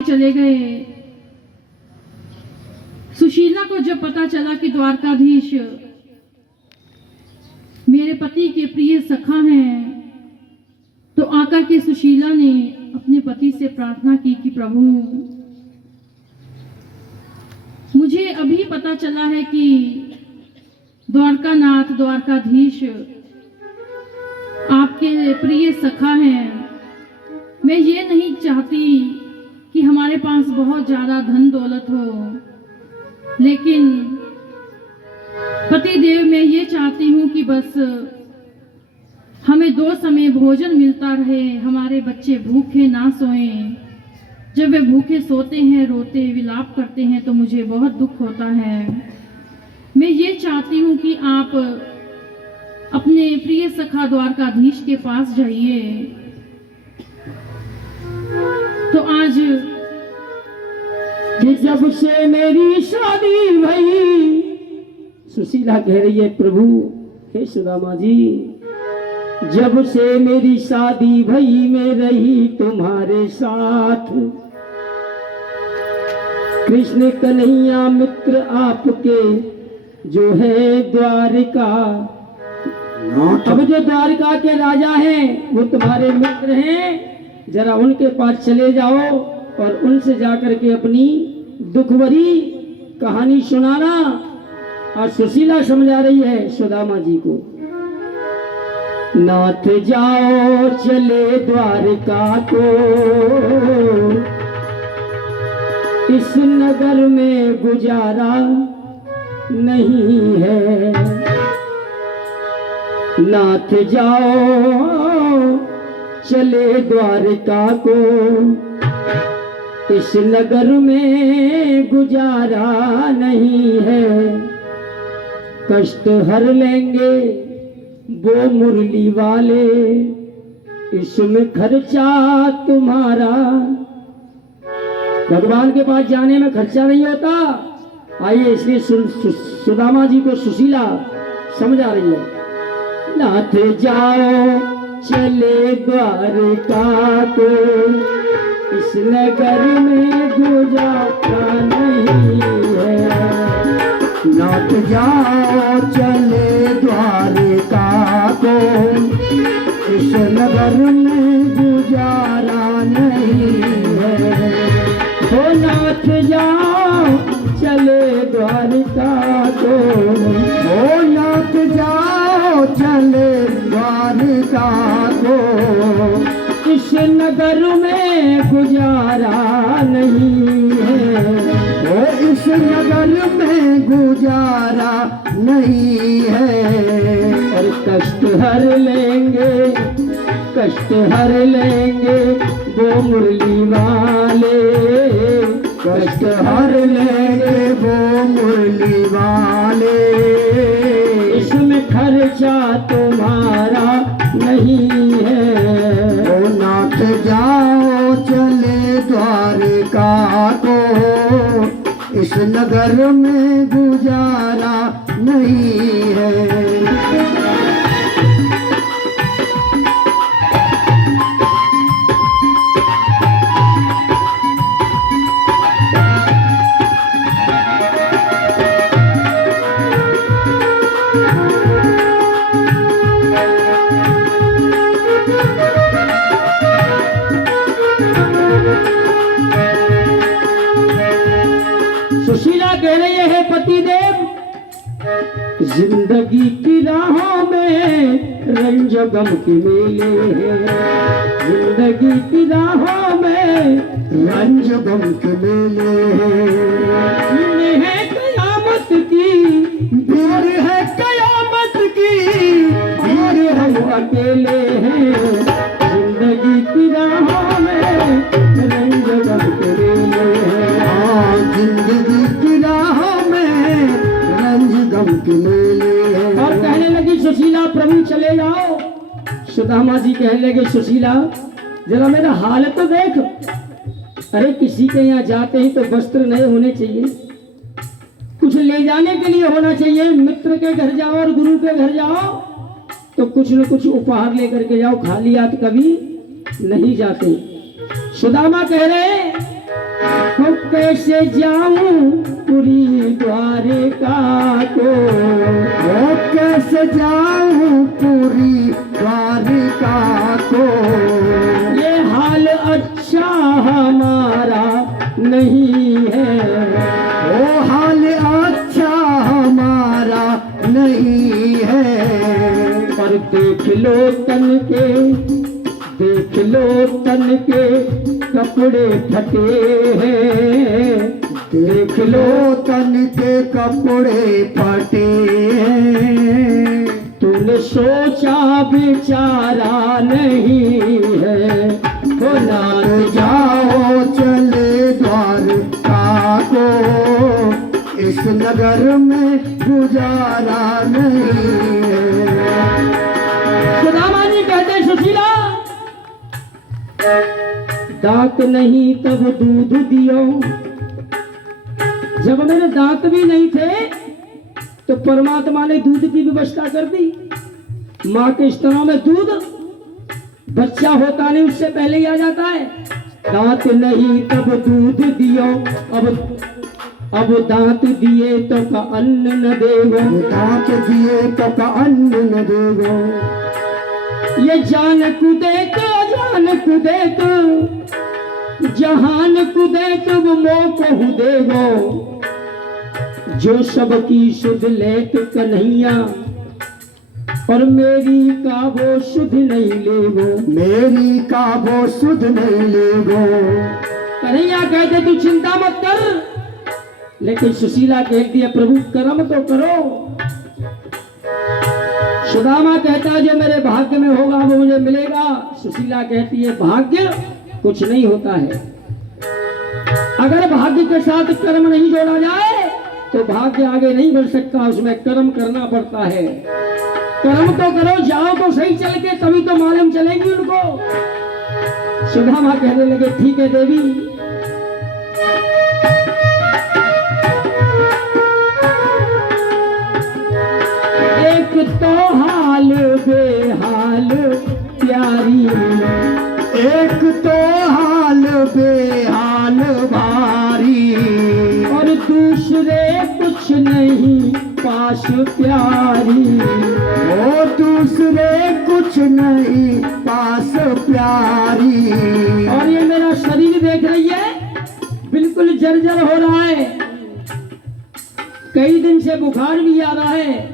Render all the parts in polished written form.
चले गए। सुशीला को जब पता चला कि द्वारकाधीश मेरे पति के प्रिय सखा हैं, तो आकर के सुशीला ने अपने पति से प्रार्थना की कि प्रभु, मुझे अभी पता चला है कि द्वारकानाथ द्वारकाधीश आपके प्रिय सखा हैं। मैं ये नहीं चाहती कि हमारे पास बहुत ज्यादा धन दौलत हो, लेकिन पति देव मैं ये चाहती हूँ कि बस हमें 2 समय भोजन मिलता रहे, हमारे बच्चे भूखे ना सोएं। जब वे भूखे सोते हैं, रोते विलाप करते हैं, तो मुझे बहुत दुख होता है। मैं ये चाहती हूँ कि आप अपने प्रिय सखा द्वारकाधीश के पास जाइए। तो आज जब से मेरी शादी भई, सुशीला कह रही है, प्रभु हे सुदामा जी, जब से मेरी शादी भई मैं रही तुम्हारे साथ। कृष्ण कन्हैया मित्र आपके जो है द्वारिका। अब जो द्वारिका के राजा हैं वो तुम्हारे मित्र हैं, जरा उनके पास चले जाओ और उनसे जाकर के अपनी दुख भरी कहानी सुनाना। और सुशीला समझा रही है सुदामा जी को, नाथ जाओ चले द्वारिका को, इस नगर में गुजारा नहीं है। नाथ जाओ चले द्वारिका को, इस नगर में गुजारा नहीं है। कष्ट हर लेंगे वो मुरली वाले, इसमें खर्चा तुम्हारा। भगवान के पास जाने में खर्चा नहीं होता। आइए, इसलिए सुदामा जी को सुशीला समझा रही है, नाथ जाओ चले द्वारिका को, इस नगर में गुजारा नहीं है। नाथ जाओ चले द्वारिका को, इस नगर में गुजारा नहीं है। हो नाथ जाओ चले द्वारिका को, हो नाथ जाओ चले द्वारिका को, इस नगर में गुजारा नहीं है। वो इस नगर में गुजारा नहीं है। और कष्ट हर लेंगे, कष्ट हर लेंगे वो मुरली वाले, कष्ट हर लेंगे वो मुरली वाले, इसमें खर्चा तुम्हारा नहीं है। ओ नाथ जाओ चले द्वारिका को, इस नगर में गुजारा नहीं है। सुशीला कह रही है, पति देव, जिंदगी की राहों में रंज गम के मेले हैं। जिंदगी की राहों में रंज गम के मेले हैं। है कयामत की भीड़, है कयामत की भीड़, हम अकेले हैं। जिंदगी की राहों में रंज गम के मेले हैं। जिंदगी की राहों में रंज गम के मेले हैं। और कहने लगी सुशीला, प्रभु चले जाओ। सुदामा जी कहने लगे, सुशीला जरा मेरा हाल तो देख। अरे किसी के यहाँ जाते ही तो वस्त्र नए होने चाहिए, कुछ ले जाने के लिए होना चाहिए। मित्र के घर जाओ और गुरु के घर जाओ तो कुछ न कुछ उपहार लेकर के जाओ, खाली हाथ कभी नहीं जाते। सुदामा कह रहे कैसे जाऊं पुरी द्वारिका को, वो कैसे जाऊं पूरी द्वारिका को। ये हाल अच्छा हमारा नहीं है, वो हाल अच्छा हमारा नहीं है। पर देख लो तन के कपड़े फटे हैं, देख लो तन के कपड़े फटे हैं। तूने सोचा बेचारा नहीं है, वो नाथ जाओ चले द्वारका को, इस नगर में गुजारा नहीं है। सुदामा जी कहते सुशीला, दांत नहीं तब दूध दियो। जब मेरे दांत भी नहीं थे तो परमात्मा ने दूध की व्यवस्था कर दी। माँ के स्तनों में दूध बच्चा होता नहीं उससे पहले ही आ जाता है। दांत नहीं तब दूध दियो, अब दांत दिए तो का अन्न न देगो, दांत दिए तो का अन्न न देगो। ये जान कुदेक जहान कुदेक वो मोह को देगो। जो सबकी सुध लेत कन्हैया और मेरी का वो सुध नहीं लेगो, मेरी का वो सुध नहीं लेगो। कन्हैया कहते तू चिंता मत कर, लेकिन सुशीला कहती है प्रभु कर्म तो करो। सुदामा कहता है जो मेरे भाग्य में होगा वो मुझे मिलेगा। सुशीला कहती है भाग्य कुछ नहीं होता है, अगर भाग्य के साथ कर्म नहीं जोड़ा जाए तो भाग्य आगे नहीं बढ़ सकता, उसमें कर्म करना पड़ता है। कर्म तो करो, जाओ तो सही चल के, तभी तो मालूम चलेगी उनको। सुदामा कहने लगे ठीक है देवी। एक तो हाल बेहाल प्यारी, एक तो हाल बेहाल भारी, और दूसरे कुछ नहीं पास प्यारी। और दूसरे कुछ नहीं पास प्यारी। और ये मेरा शरीर देख रही है बिल्कुल जर्जर हो रहा है, कई दिन से बुखार भी आ रहा है,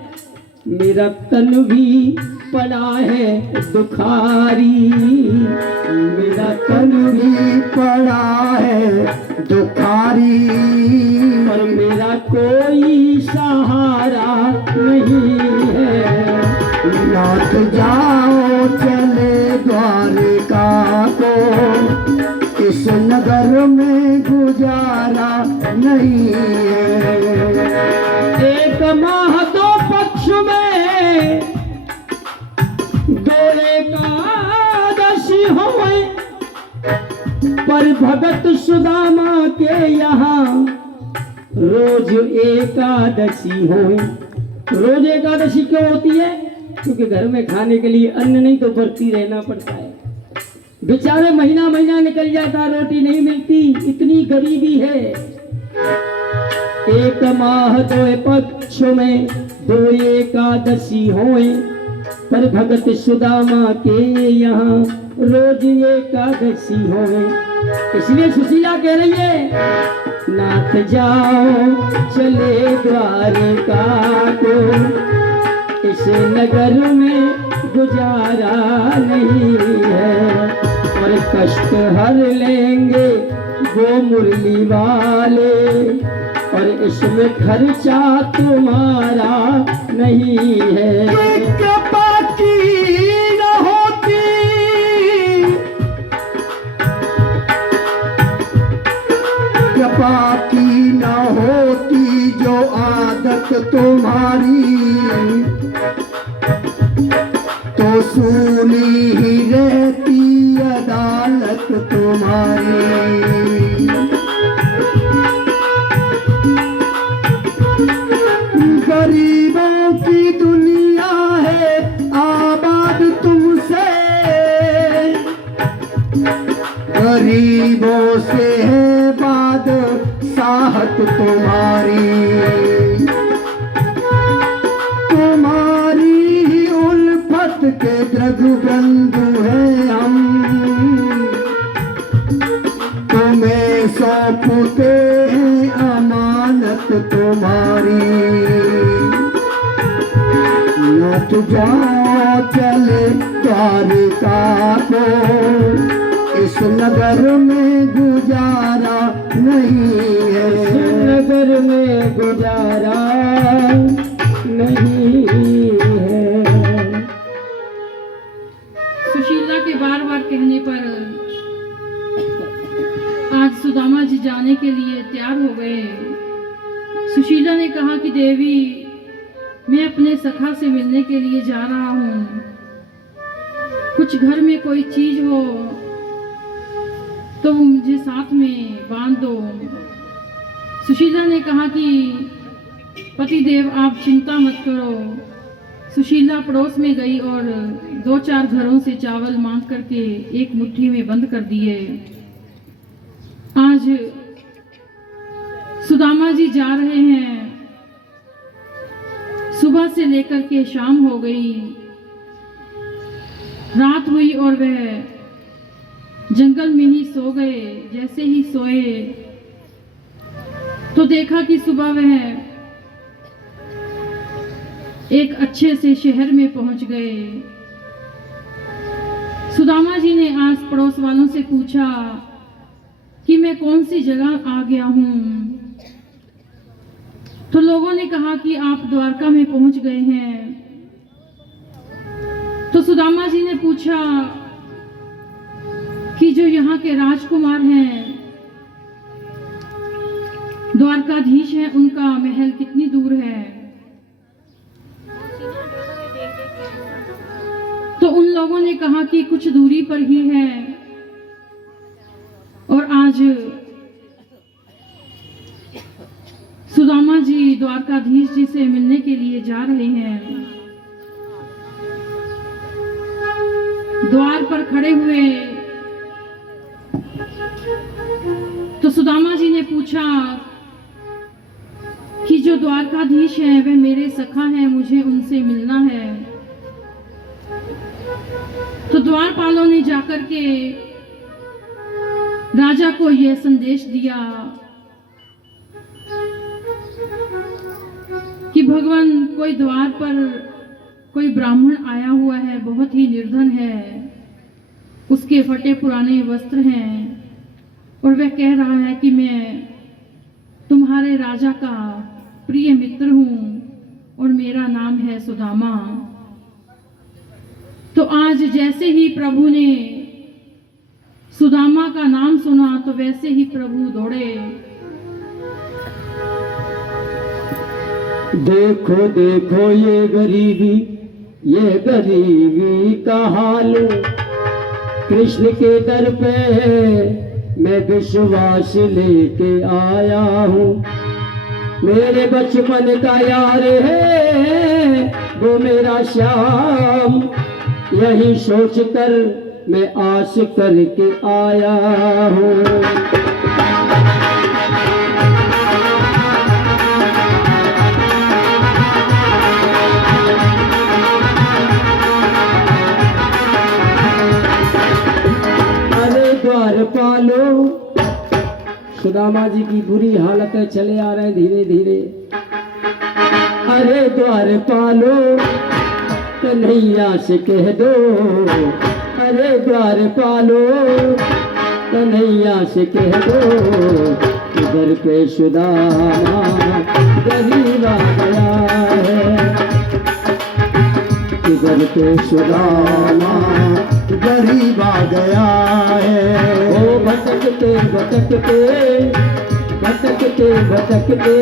मेरा तन भी पड़ा है दुखारी, मेरा तन भी पड़ा है दुखारी। और मेरा कोई सहारा नहीं है। नाथ जाओ चले द्वारिका को, इस नगर में गुजारा नहीं है। एक माह दो पक्ष में दो एकादशी होए, पर भगत सुदामा के यहाँ रोज एकादशी होए। रोज एकादशी क्यों होती है? क्योंकि घर में खाने के लिए अन्न नहीं तो बरती रहना पड़ता है। बेचारे महीना महीना निकल जाता, रोटी नहीं मिलती, इतनी गरीबी है। एक माह दो पक्ष में दो एकादशी होए, पर भगत सुदामा के यहाँ रोज एकादशी होए। इसलिए सुशीला कह रही है नाथ जाओ चले द्वारिका को, इस नगर में गुजारा नहीं है। और कष्ट हर लेंगे वो मुरली वाले, और इसमें खर्चा तुम्हारा नहीं है। कृपा की न होती, कृपा की न होती जो आदत तुम्हारी, तो सूनी ही रहती अदालत तुम्हारी। गरीबों की दुनिया है आबाद तुमसे, गरीबों से है बात चाहत तुम्हारी, तुम्हारी ही उल्फत के द्रव्य बंधु है हम, तुम्हें सौंपते हैं अमानत तुम्हारी। न तो जाओ चले द्वारिका को, इस नगर में गुजारा नहीं है, नगर में गुजारा नहीं है। सुशीला के बार बार कहने पर आज सुदामा जी जाने के लिए तैयार हो गए। सुशीला ने कहा कि देवी, मैं अपने सखा से मिलने के लिए जा रहा हूँ, कुछ घर में कोई चीज हो तो मुझे साथ में बांध दो। सुशीला ने कहा कि पतिदेव आप चिंता मत करो। सुशीला पड़ोस में गई और 2-4 घरों से चावल मांग करके एक मुट्ठी में बंद कर दिए। आज सुदामा जी जा रहे हैं। सुबह से लेकर के शाम हो गई, रात हुई और वह जंगल में ही सो गए। जैसे ही सोए तो देखा कि सुबह वह एक अच्छे से शहर में पहुंच गए। सुदामा जी ने आज पड़ोस वालों से पूछा कि मैं कौन सी जगह आ गया हूं। तो लोगों ने कहा कि आप द्वारका में पहुंच गए हैं। तो सुदामा जी ने पूछा कि जो यहाँ के राजकुमार हैं, द्वारकाधीश हैं, उनका महल कितनी दूर है। तो उन लोगों ने कहा कि कुछ दूरी पर ही है। और आज सुदामा जी द्वारकाधीश जी से मिलने के लिए जा रहे हैं। द्वार पर खड़े हुए तो सुदामा जी ने पूछा कि जो द्वारकाधीश हैं वे मेरे सखा हैं, मुझे उनसे मिलना है। तो द्वारपालों ने जाकर के राजा को यह संदेश दिया कि भगवान, कोई द्वार पर कोई ब्राह्मण आया हुआ है, बहुत ही निर्धन है, उसके फटे पुराने वस्त्र हैं और वह कह रहा है कि मैं तुम्हारे राजा का प्रिय मित्र हूं और मेरा नाम है सुदामा। तो आज जैसे ही प्रभु ने सुदामा का नाम सुना तो वैसे ही प्रभु दौड़े। देखो देखो ये गरीबी का हाल, कृष्ण के दर पे मैं विश्वास लेके आया हूँ। मेरे बचपन का यार है वो मेरा श्याम, यही सोच कर मैं आस करके आया हूँ। द्वारपालो, सुदामा जी की बुरी हालत है, चले आ रहे धीरे धीरे। अरे द्वारपालो कन्हैया से कह दो, अरे द्वारपालो कन्हैया से कह दो, इधर पे सुदामा गरीब आ गया है, इधर पे सुदामा गरीब आ गया है। ओ भटकते भटकते भटकते भटकते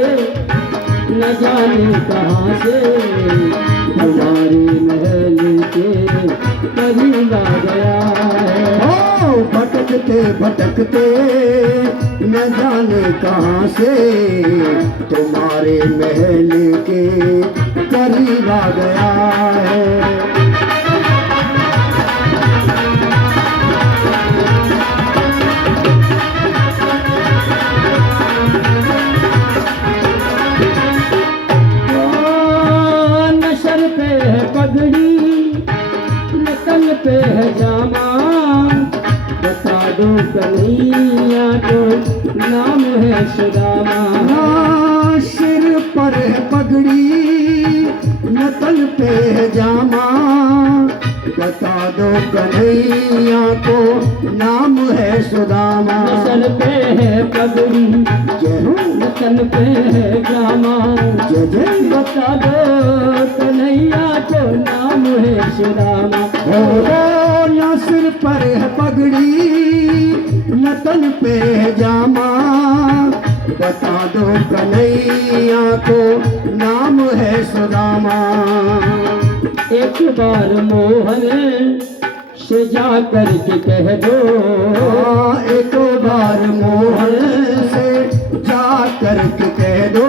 न जाने कहाँ से हमारी महल के करीब आ गया है। ओ भटकते भटकते न जाने कहाँ से तुम्हारे महल के करीब आ गया है। कन्हैया को नाम है सुदामा। हाँ, सिर पर है पगड़ी न तन पे है जामा, बता दो कन्हैया को नाम है सुदामा। सर पे है पगड़ी जय हो तन पे है जामा, जय जय। बता दो कन्हैया को नाम है सुदामा। ओ न सिर पर है पगड़ी न तन पे है जामा, बता दो कन्हैया को नाम है सुदामा। एक बार मोहन से जा कर के कह दो, हाँ, एक बार मोहन से जा कर के कह दो,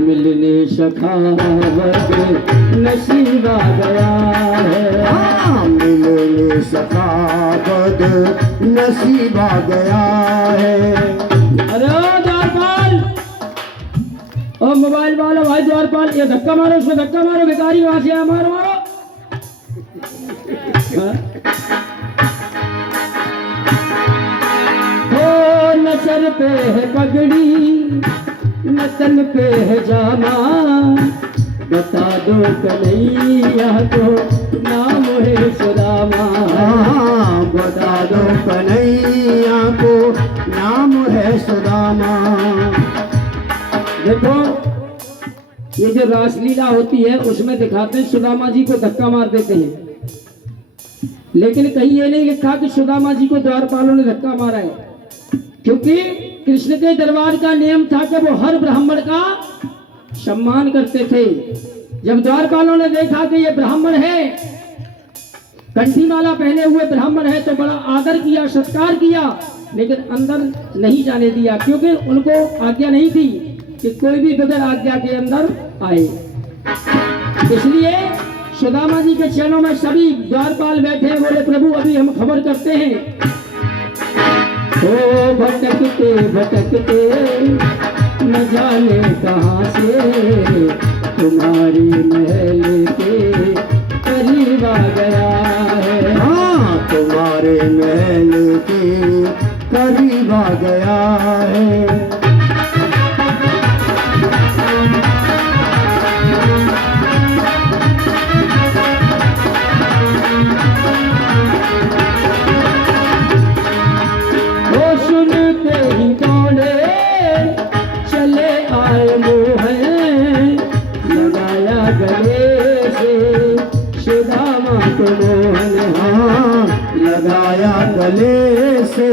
मिलने सखावत नसीबा गया है। हाँ, मिलने सखावत नसीबा गया है। अरे ओ द्वारपाल, ओ मोबाइल वाला भाई द्वारपाल, ये धक्का मारो, उसमें धक्का मारो, भिखारी वहां से आया, मारो मारो। हाँ? ओ न सर पे है पगड़ी न तन पे है जामा, बता दो कन्हैया को नाम है सुदामा। हाँ, बता दो कन्हैया को नाम है सुदामा। देखो ये जो रासलीला होती है उसमें दिखाते हैं सुदामा जी को धक्का मार देते हैं, लेकिन कहीं ये नहीं लिखा कि सुदामा जी को द्वारपालों ने धक्का मारा है, क्योंकि कृष्ण के दरबार का नियम था कि वो हर ब्राह्मण का सम्मान करते थे। जब द्वारपालों ने देखा कि ये ब्राह्मण है, कंठी माला पहने हुए ब्राह्मण है, तो बड़ा आदर किया, सत्कार किया, लेकिन अंदर नहीं जाने दिया, क्योंकि उनको आज्ञा नहीं थी कि कोई भी बगैर आज्ञा के अंदर आए। इसलिए सुदामा जी के चरणों में सभी द्वारपाल बैठे हैं, बोले प्रभु अभी हम खबर करते हैं। ओ भटकते भटकते न जाने कहाँ से तुम्हारी महल के करीब आ गया है। हाँ, तुम्हारे महल के करीब आ गया है। सुनते ही दौड़े चले आए मोहन, लगाया गले से सुदामा को मोहन। हाँ, लगाया गले से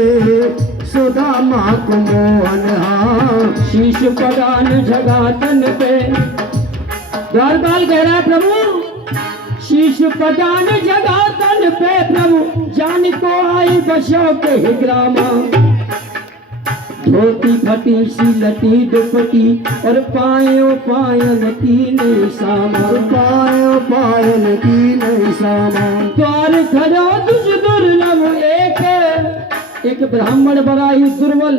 सुदामा को मोहन। हाँ, शीश पगान जगा तन पे, द्वारपाल कह रहा है प्रभु शीश पगान जगा तन पे, प्रभु जान को आई बसो के ही ग्रामा। धोती फटी सी लटी दुपटी और पायो पायन की नहीं सामान, पायो पायन की नहीं सामान। द्वार खड़ा तुझ दुर्लभ एक ब्राह्मण बड़ा ही दुर्बल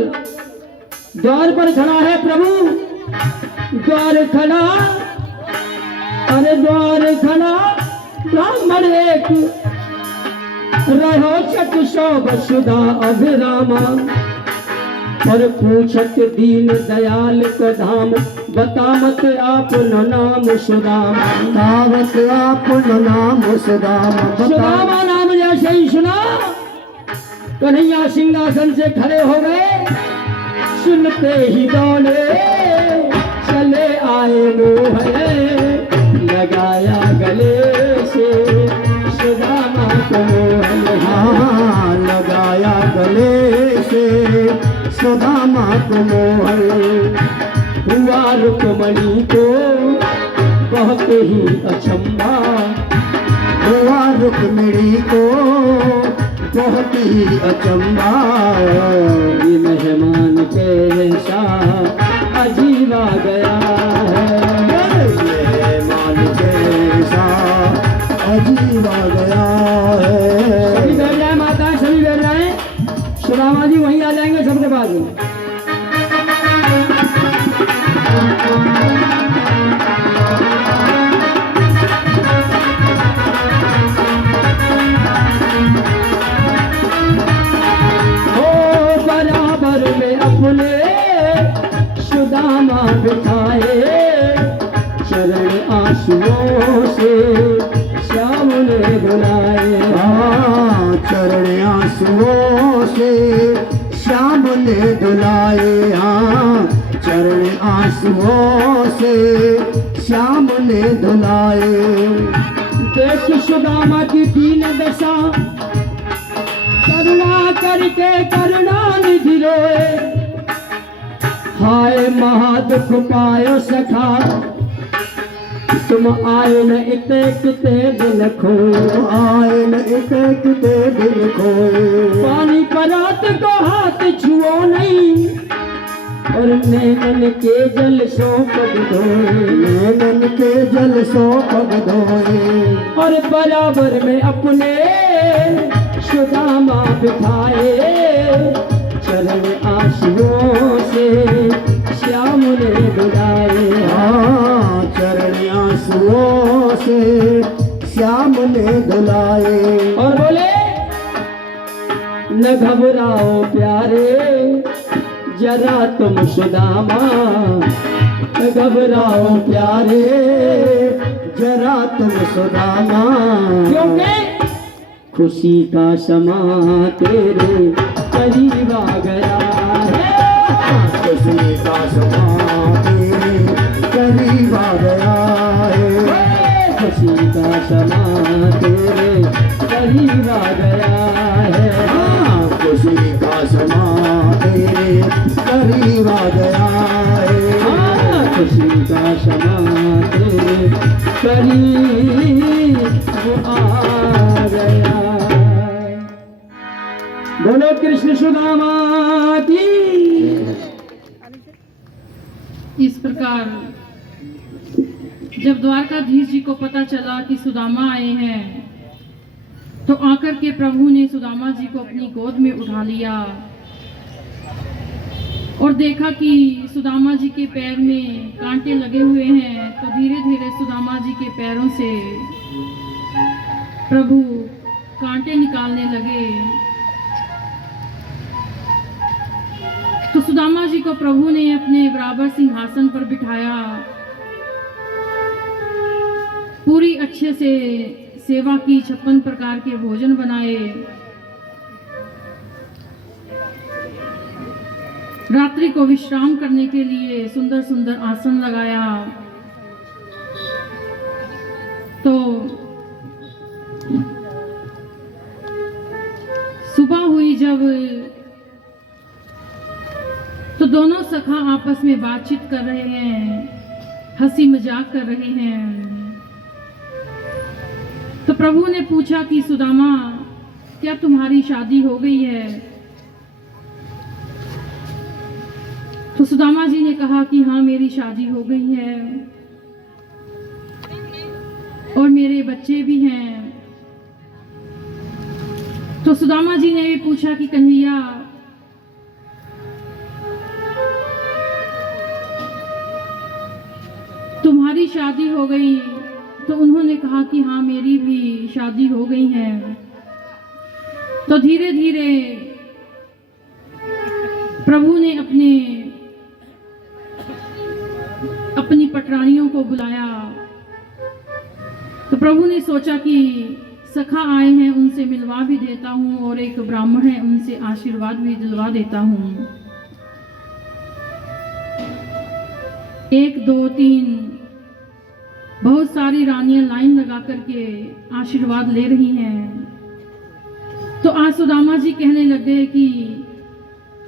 द्वार पर खड़ा है प्रभु। द्वार खड़ा, अरे द्वार खड़ा ब्राह्मण एक, रहो चक शोभ सुधा अभिरामा। और पूछत दीन दयाल को धाम, बतामत आपनो नाम सुदामा। दावत आपनो नाम सुदामा। सुदामा नाम जैसे ही सुना कन्हैया सिंहासन से खड़े हो गए, सुनते ही दौड़े चले आए मोहन, लगाया गले से सुदामा को मोहन। हाँ, लगाया गले से सुदामा को मोहन। हुआ रुक्मणी को बहुत ही अचंभा, हुआ रुक्मिणी को बहुत ही अचंभा। ये मेहमान कैसा अजीब आ गया है, ये मान कैसा अजीब आ गया है। सभी बैठ जाए माता, सभी बैठ जाए, सुदामा जी वहीं आ जाएंगे सबके पास में। अपने सुदामा बिठाए, चरण आंसुओं से श्याम ने धुलाए। हाँ, चरण आंसुओं से श्याम ने धुलाए। हाँ, चरण आंसुओं से श्याम ने धुलाए। देख सुदामा की दीन दशा, करुणा करके करुणा निधि रोए। हाय महादुख पायो सखा, तुम आए न इते किते दिन खोए। आए न इते किते दिन खोए। पानी परात को हाथ छुओ नहीं, और नैनन के जल सो पग धोए। नैनन के जल सो पग धोए। और बराबर में अपने सुदामा बिठाए, चरण आंसुओं से श्याम ने धुलाए। हाँ, चरण आंसुओं से श्याम ने धुलाए। और बोले न घबराओ प्यारे, जरा तुम सुदामा, न घबराओ प्यारे, जरा तुम सुदामा। क्योंकि खुशी का समा तेरे करीब आ गया है। खुशी का समा तेरे करीब आ गया है। खुशी का समा तेरे करीब आ गया है। हाँ, खुशी का समा तेरे करीब आ गया है। हाँ, खुशी का समा तेरे करीब आ गया। बोलो कृष्ण सुदामा की। इस प्रकार जब द्वारकाधीश जी को पता चला कि सुदामा आए हैं, तो आकर के प्रभु ने सुदामा जी को अपनी गोद में उठा लिया और देखा कि सुदामा जी के पैर में कांटे लगे हुए हैं। तो धीरे धीरे सुदामा जी के पैरों से प्रभु कांटे निकालने लगे। तो सुदामा जी को प्रभु ने अपने बराबर सिंहासन पर बिठाया, पूरी अच्छे से सेवा की, 56 प्रकार के भोजन बनाए। रात्रि को विश्राम करने के लिए सुंदर सुंदर आसन लगाया। तो सुबह हुई जब, तो दोनों सखा आपस में बातचीत कर रहे हैं, हंसी मजाक कर रहे हैं। तो प्रभु ने पूछा कि सुदामा, क्या तुम्हारी शादी हो गई है? तो सुदामा जी ने कहा कि हाँ, मेरी शादी हो गई है और मेरे बच्चे भी हैं। तो सुदामा जी ने ये पूछा कि कन्हैया, तुम्हारी शादी हो गई? तो उन्होंने कहा कि हाँ, मेरी भी शादी हो गई है। तो धीरे धीरे प्रभु ने अपनी पटरानियों को बुलाया। तो प्रभु ने सोचा कि सखा आए हैं, उनसे मिलवा भी देता हूँ, और एक ब्राह्मण है, उनसे आशीर्वाद भी दिलवा देता हूँ। 1 2 3 बहुत सारी रानियां लाइन लगा करके आशीर्वाद ले रही हैं। तो आज सुदामा जी कहने लगे कि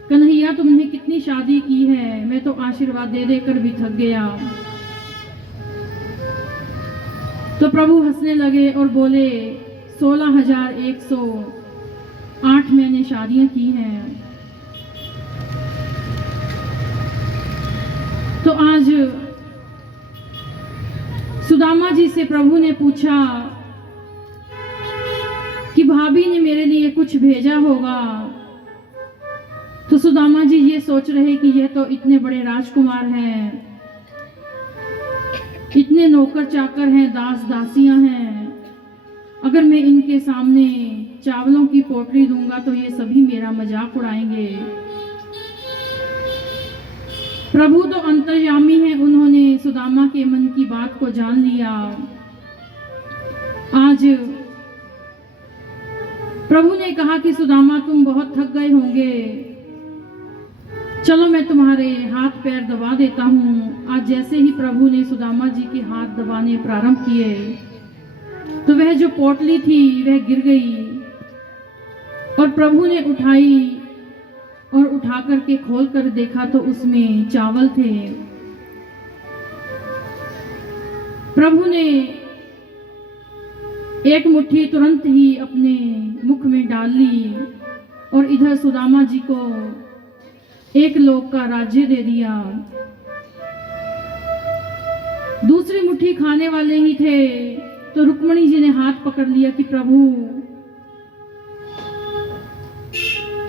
कन्हैया, तुमने कितनी शादी की है, मैं तो आशीर्वाद दे देकर भी थक गया। तो प्रभु हंसने लगे और बोले, 16,108 मैंने शादियां की हैं। तो आज सुदामा जी से प्रभु ने पूछा कि भाभी ने मेरे लिए कुछ भेजा होगा। तो सुदामा जी ये सोच रहे कि यह तो इतने बड़े राजकुमार हैं, इतने नौकर चाकर हैं, दास दासियां हैं, अगर मैं इनके सामने चावलों की पोटली दूंगा तो ये सभी मेरा मजाक उड़ाएंगे। प्रभु तो अंतर्यामी हैं, उन्होंने सुदामा के मन की बात को जान लिया। आज प्रभु ने कहा कि सुदामा तुम बहुत थक गए होंगे, चलो मैं तुम्हारे हाथ पैर दबा देता हूँ। आज जैसे ही प्रभु ने सुदामा जी के हाथ दबाने प्रारंभ किए तो वह जो पोटली थी वह गिर गई और प्रभु ने उठाई और उठा करके खोल कर देखा तो उसमें चावल थे। प्रभु ने एक मुट्ठी तुरंत ही अपने मुख में डाल ली और इधर सुदामा जी को एक लोक का राज्य दे दिया। दूसरी मुट्ठी खाने वाले ही थे तो रुक्मणी जी ने हाथ पकड़ लिया कि प्रभु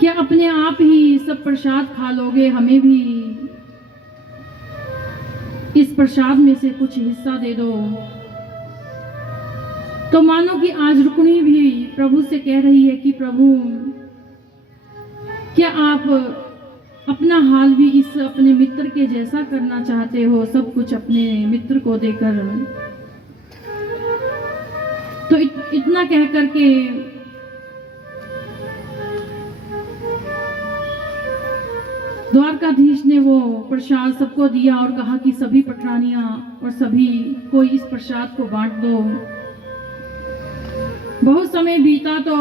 क्या अपने आप ही सब प्रसाद खा लोगे, हमें भी इस प्रसाद में से कुछ हिस्सा दे दो। तो मानो कि आज रुक्मिणी भी प्रभु से कह रही है कि प्रभु क्या आप अपना हाल भी इस अपने मित्र के जैसा करना चाहते हो, सब कुछ अपने मित्र को देकर। तो इतना कह करके द्वारकाधीश ने वो प्रसाद सबको दिया और कहा कि सभी पटरानियां और सभी कोई इस प्रसाद को बांट दो। बहुत समय बीता तो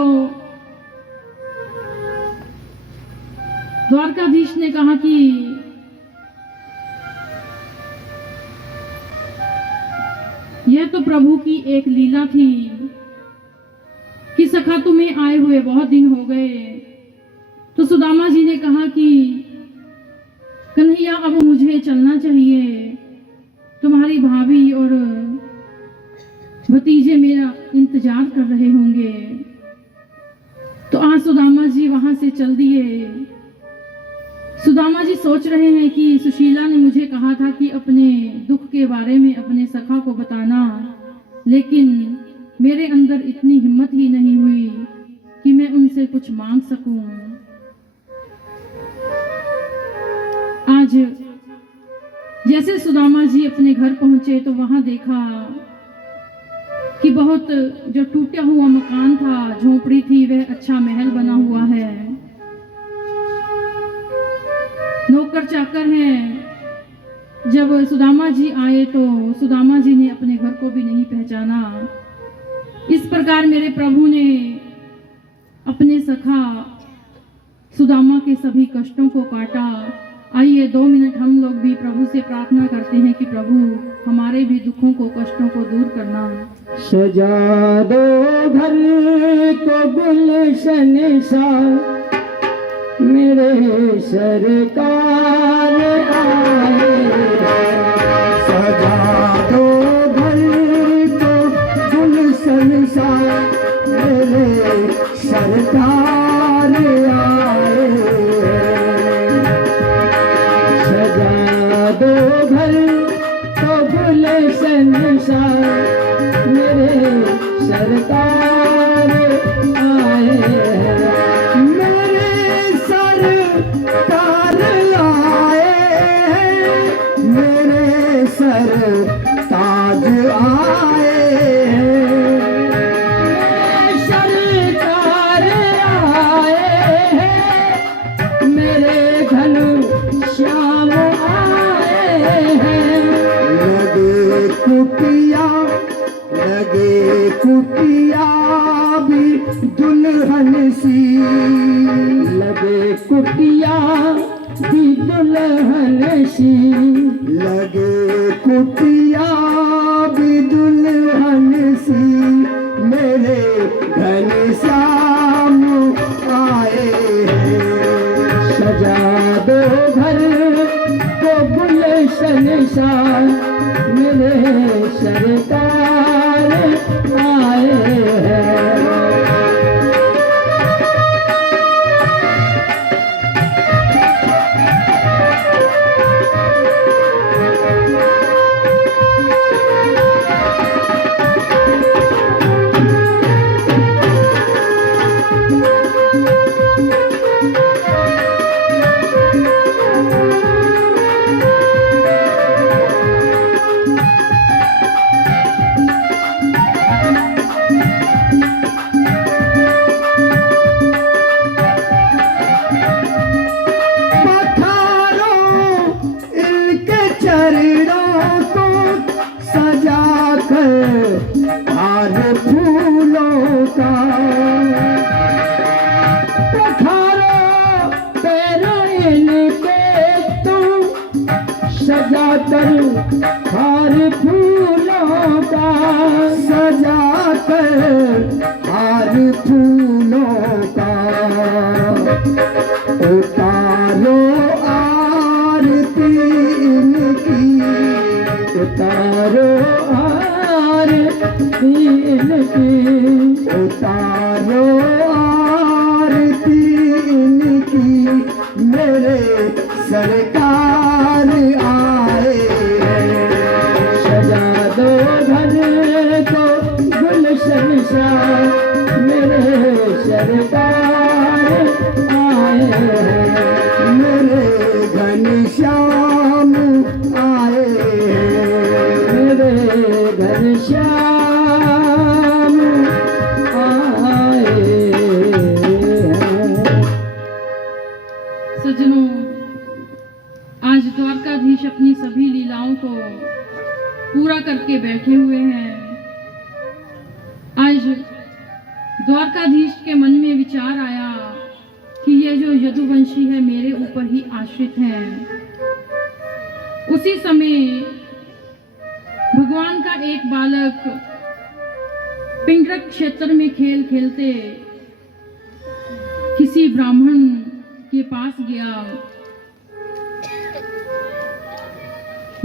द्वारकाधीश ने कहा कि यह तो प्रभु की एक लीला थी कि सखा तुम्हें आए हुए बहुत दिन हो गए। तो सुदामा जी ने कहा कि कन्हैया अब मुझे चलना चाहिए, तुम्हारी भाभी और भतीजे मेरा इंतजार कर रहे होंगे। तो आज सुदामा जी वहां से चल दिए। सुदामा जी सोच रहे हैं कि सुशीला ने मुझे कहा था कि अपने दुख के बारे में अपने सखा को बताना, लेकिन मेरे अंदर इतनी हिम्मत ही नहीं हुई कि मैं उनसे कुछ मांग सकूं। आज जैसे सुदामा जी अपने घर पहुंचे तो वहां देखा कि बहुत जो टूटा हुआ मकान था, झोपड़ी थी, वह अच्छा महल बना हुआ है। नौकर चाकर हैं। जब सुदामा जी आए तो सुदामा जी ने अपने घर को भी नहीं पहचाना। इस प्रकार मेरे प्रभु ने अपने सखा सुदामा के सभी कष्टों को काटा। आइए 2 मिनट हम लोग भी प्रभु से प्रार्थना करते हैं कि प्रभु हमारे भी दुखों को, कष्टों को दूर करना। सजा दो घर को गुलशन सा, मेरे सरकार आए। सजा दो घर को गुलशन सा, मेरे सरकार आए। सजा दो घर को गुलशन सा, मेरे सरकार आए। मेरे सरकार आए, मेरे सर ताज आए। सरकार आए, मेरे घन श्याम आए हैं। लगे कुटिया भी दुल्हन सी, लगे कुटिया भी दुल्हन सी, लगे कुटिया भी दुल्हन सी, मेरे घनश्याम आए हैं। सजा दो घर को गुलशन सा, मेरे सरकार आए हैं। कर हार फूलों का पखारो पैरों इनके तुम सजा कर हार फूलों का सजा कर हार फूलों का उतारो आरती इनकी उतारो आरती इनकी उतारो आरती इनकी मेरे सरकार आए सजा दो घर को गुलशन सा मेरे सरकार आए हैं मेरे घनश्याम आए मेरे घनश्याम आए हैं। सज्जनों, आज द्वारकाधीश अपनी सभी लीलाओं को पूरा करके बैठे हुए हैं। आज द्वारकाधीश के मन में विचार आया कि ये जो यदुवंशी है मेरे ऊपर ही आश्रित है। उसी समय भगवान का एक बालक पिंडरक क्षेत्र में खेल खेलते किसी ब्राह्मण के पास गया।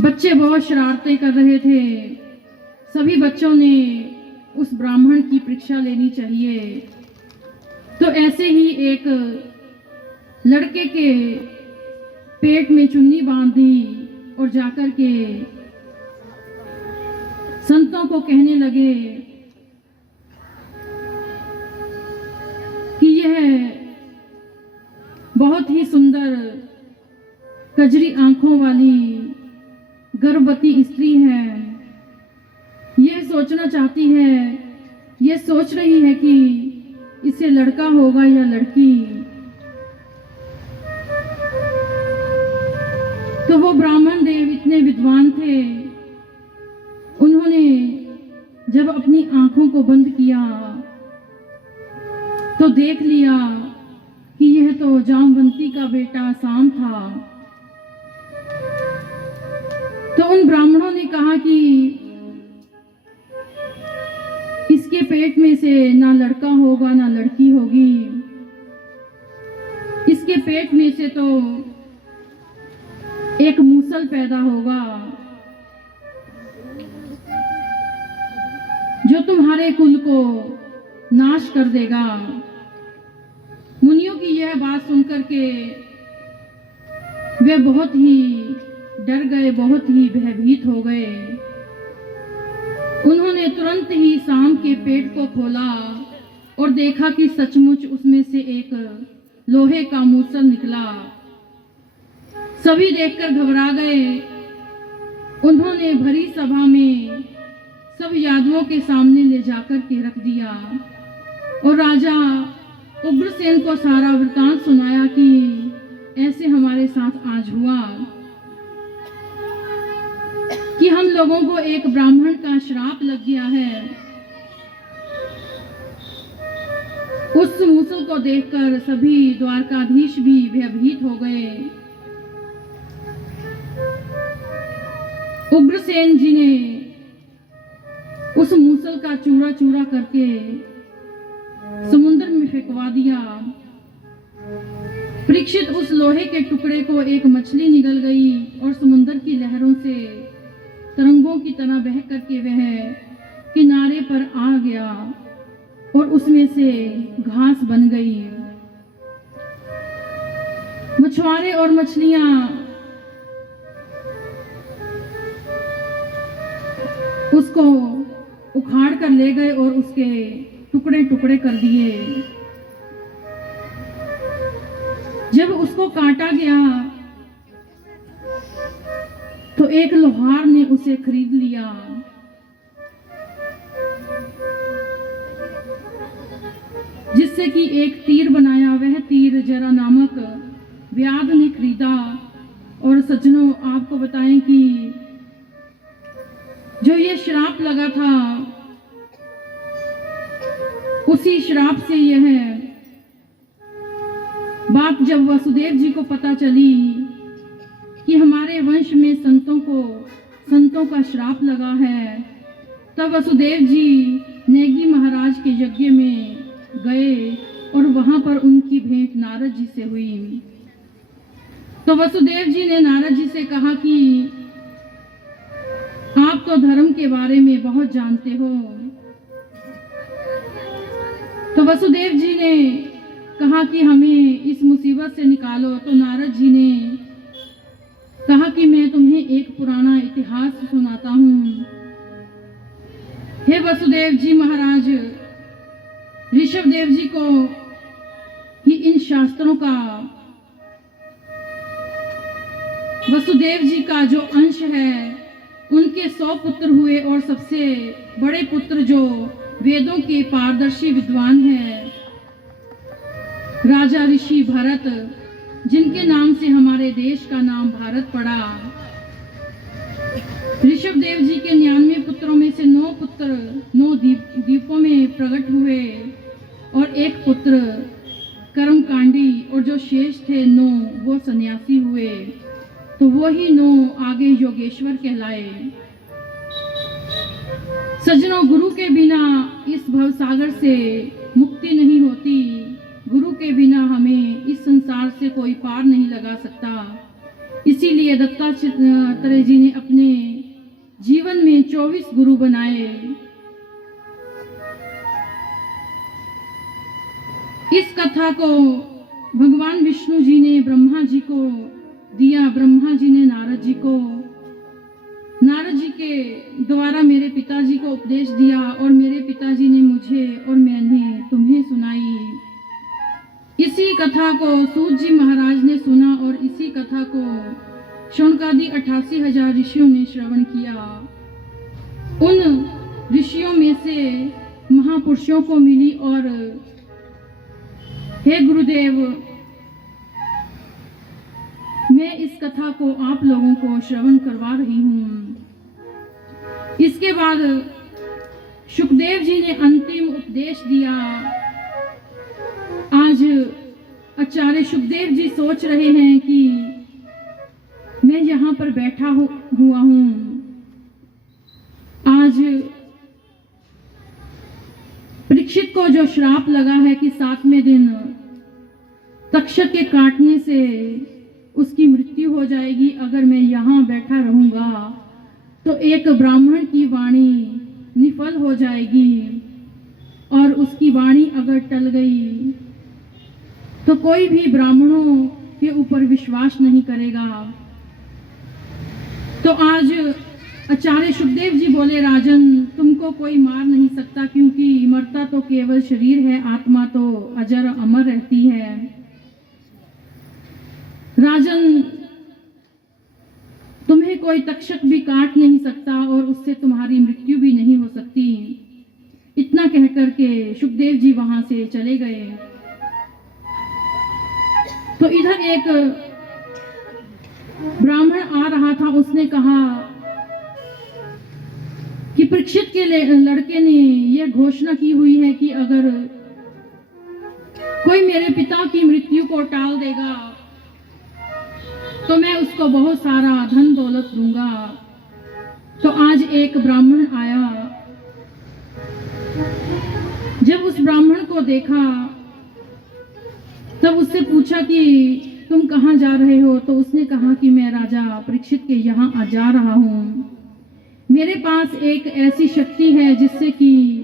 बच्चे बहुत शरारतें कर रहे थे। सभी बच्चों ने उस ब्राह्मण की परीक्षा लेनी चाहिए। तो ऐसे ही एक लड़के के पेट में चुन्नी बांध दी और जाकर के संतों को कहने लगे कि यह बहुत ही सुंदर कजरी आंखों वाली गर्भवती स्त्री है। यह सोचना चाहती है, यह सोच रही है कि इसे लड़का होगा या लड़की। तो वो ब्राह्मण देव इतने विद्वान थे, उन्होंने जब अपनी आंखों को बंद किया तो देख लिया कि यह तो जामवंती का बेटा साम था। तो उन ब्राह्मणों ने कहा कि इसके पेट में से ना लड़का होगा ना लड़की होगी, इसके पेट में से तो एक मूसल पैदा होगा जो तुम्हारे कुल को नाश कर देगा। मुनियों की यह बात सुनकर के वे बहुत ही डर गए, बहुत ही भयभीत हो गए। उन्होंने तुरंत ही साम के पेट को खोला और देखा कि सचमुच उसमें से एक लोहे का मूसल निकला। सभी देखकर घबरा गए। उन्होंने भरी सभा में सब यादवों के सामने ले जाकर के रख दिया और राजा उग्रसेन को सारा वृतांत सुनाया कि ऐसे हमारे साथ आज हुआ कि हम लोगों को एक ब्राह्मण का श्राप लग गया है। उस मूसल को देखकर सभी द्वारकाधीश भी भयभीत हो गए। उग्रसेन जी ने उस मूसल का चूरा चूरा करके समुद्र में फेंकवा दिया। परीक्षित उस लोहे के टुकड़े को एक मछली निगल गई और समुद्र की लहरों से तरंगों की तरह बह करके वह किनारे पर आ गया और उसमें से घास बन गई। मछुआरे और मछलियां उसको उखाड़ कर ले गए और उसके टुकड़े टुकड़े कर दिए। जब उसको काटा गया तो एक लोहार ने उसे खरीद लिया। जिससे कि एक तीर बनाया। वह तीर जरा नामक व्याध ने खरीदा। और सज्जनों, आपको बताएं कि जो ये श्राप लगा था, उसी श्राप से यह बात जब वसुदेव जी को पता चली कि हमारे वंश में संतों का श्राप लगा है, तब वसुदेव जी नेगी महाराज के यज्ञ में गए और वहां पर उनकी भेंट नारद जी से हुई। तो वसुदेव जी ने नारद जी से कहा कि आप तो धर्म के बारे में बहुत जानते हो। तो वसुदेव जी ने कहा कि हमें इस मुसीबत से निकालो। तो नारद जी ने कहा कि मैं तुम्हें एक पुराना इतिहास सुनाता हूँ। हे वसुदेव जी महाराज, ऋषभदेव जी को ही इन शास्त्रों का, वसुदेव जी का जो अंश है, उनके 100 पुत्र हुए और सबसे बड़े पुत्र जो वेदों के पारदर्शी विद्वान हैं, राजा ऋषि भरत, जिनके नाम से हमारे देश का नाम भारत पड़ा। ऋषभदेव जी के 99 पुत्रों में से 9 पुत्र 9 द्वीपों में प्रकट हुए और एक पुत्र कर्मकांडी, और जो शेष थे 9 वो सन्यासी हुए। तो वो ही 9 आगे योगेश्वर कहलाए। सज्जनों, गुरु के बिना इस भवसागर से मुक्ति नहीं होती। गुरु के बिना हमें इस संसार से कोई पार नहीं लगा सकता। इसीलिए दत्तात्रेय जी ने अपने जीवन में 24 गुरु बनाए। इस कथा को भगवान विष्णु जी ने ब्रह्मा जी को दिया, ब्रह्मा जी ने नारद जी को, नारद जी के द्वारा मेरे पिताजी को उपदेश दिया और मेरे पिताजी ने मुझे और मैंने तुम्हें सुनाई। इसी कथा को सूत जी महाराज ने सुना और इसी कथा को शौनकादि 88,000 ऋषियों ने श्रवण किया। उन ऋषियों में से महापुरुषों को मिली और हे गुरुदेव, मैं इस कथा को आप लोगों को श्रवण करवा रही हूँ। इसके बाद सुखदेव जी ने अंतिम उपदेश दिया। आज आचार्य सुखदेव जी सोच रहे हैं कि मैं यहाँ पर बैठा हुआ हूँ। आज परीक्षित को जो श्राप लगा है कि 7वें दिन तक्षक के काटने से उसकी मृत्यु हो जाएगी, अगर मैं यहाँ बैठा रहूंगा तो एक ब्राह्मण की वाणी निफल हो जाएगी और उसकी वाणी अगर टल गई तो कोई भी ब्राह्मणों के ऊपर विश्वास नहीं करेगा। तो आज आचार्य सुखदेव जी बोले, राजन, तुमको कोई मार नहीं सकता, क्योंकि मरता तो केवल शरीर है, आत्मा तो अजर अमर रहती है। राजन, तुम्हें कोई तक्षक भी काट नहीं सकता और उससे तुम्हारी मृत्यु भी नहीं हो सकती। इतना कहकर के सुखदेव जी वहां से चले गए। तो इधर एक ब्राह्मण आ रहा था, उसने कहा कि परीक्षित के लड़के ने यह घोषणा की हुई है कि अगर कोई मेरे पिता की मृत्यु को टाल देगा तो मैं उसको बहुत सारा धन दौलत दूंगा। तो आज एक ब्राह्मण आया। जब उस ब्राह्मण को देखा तब उससे पूछा कि तुम कहाँ जा रहे हो? तो उसने कहा कि मैं राजा परीक्षित के यहाँ जा रहा हूँ। मेरे पास एक ऐसी शक्ति है जिससे कि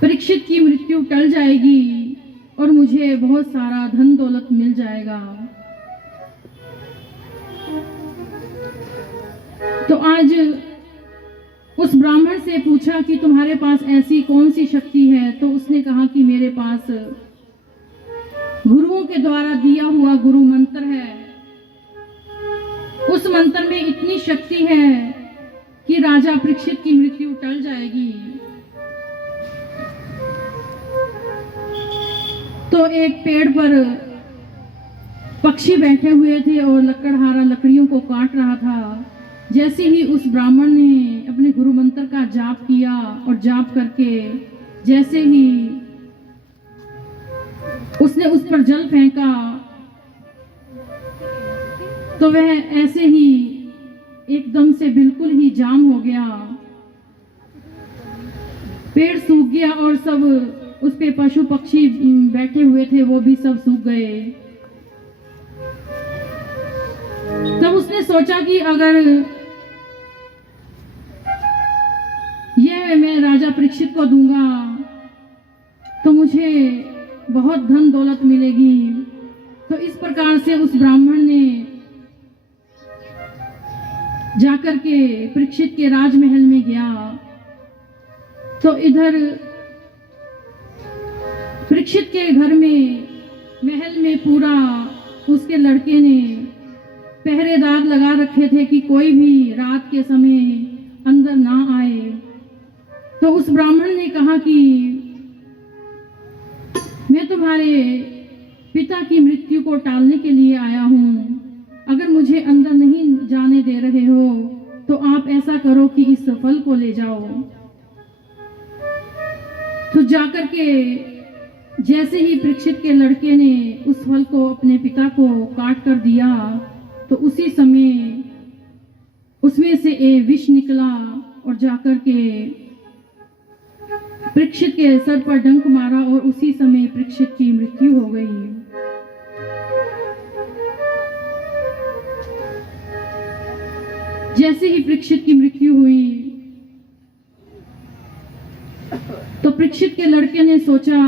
परीक्षित की मृत्यु टल जाएगी और मुझे बहुत सारा धन दौलत मिल जाएगा। तो आज उस ब्राह्मण से पूछा कि तुम्हारे पास ऐसी कौन सी शक्ति है? तो उसने कहा कि मेरे पास गुरुओं के द्वारा दिया हुआ गुरु मंत्र है। उस मंत्र में इतनी शक्ति है कि राजा परीक्षित की मृत्यु टल जाएगी। तो एक पेड़ पर पक्षी बैठे हुए थे और लकड़हारा लकड़ियों को काट रहा था। जैसे ही उस ब्राह्मण ने अपने गुरु मंत्र का जाप किया और जाप करके जैसे ही उसने उस पर जल फेंका तो वह ऐसे ही एकदम से बिल्कुल ही जाम हो गया, पेड़ सूख गया और सब उस पे पशु पक्षी बैठे हुए थे वो भी सब सूख गए। तब उसने सोचा कि अगर यह मैं राजा परीक्षित को दूंगा तो मुझे बहुत धन दौलत मिलेगी। तो इस प्रकार से उस ब्राह्मण ने जाकर के परीक्षित के राजमहल में गया। तो इधर परीक्षित के घर में महल में पूरा उसके लड़के ने पहरेदार लगा रखे थे कि कोई भी रात के समय अंदर ना आए। तो उस ब्राह्मण ने कहा कि मैं तुम्हारे पिता की मृत्यु को टालने के लिए आया हूँ, अगर मुझे अंदर नहीं जाने दे रहे हो तो आप ऐसा करो कि इस फल को ले जाओ। तो जाकर के जैसे ही परीक्षित के लड़के ने उस फल को अपने पिता को काट कर दिया तो उसी समय उसमें से एक विष निकला और जाकर के परीक्षित के सर पर डंक मारा और उसी समय परीक्षित की मृत्यु हो गई। जैसे ही परीक्षित की मृत्यु हुई तो परीक्षित के लड़के ने सोचा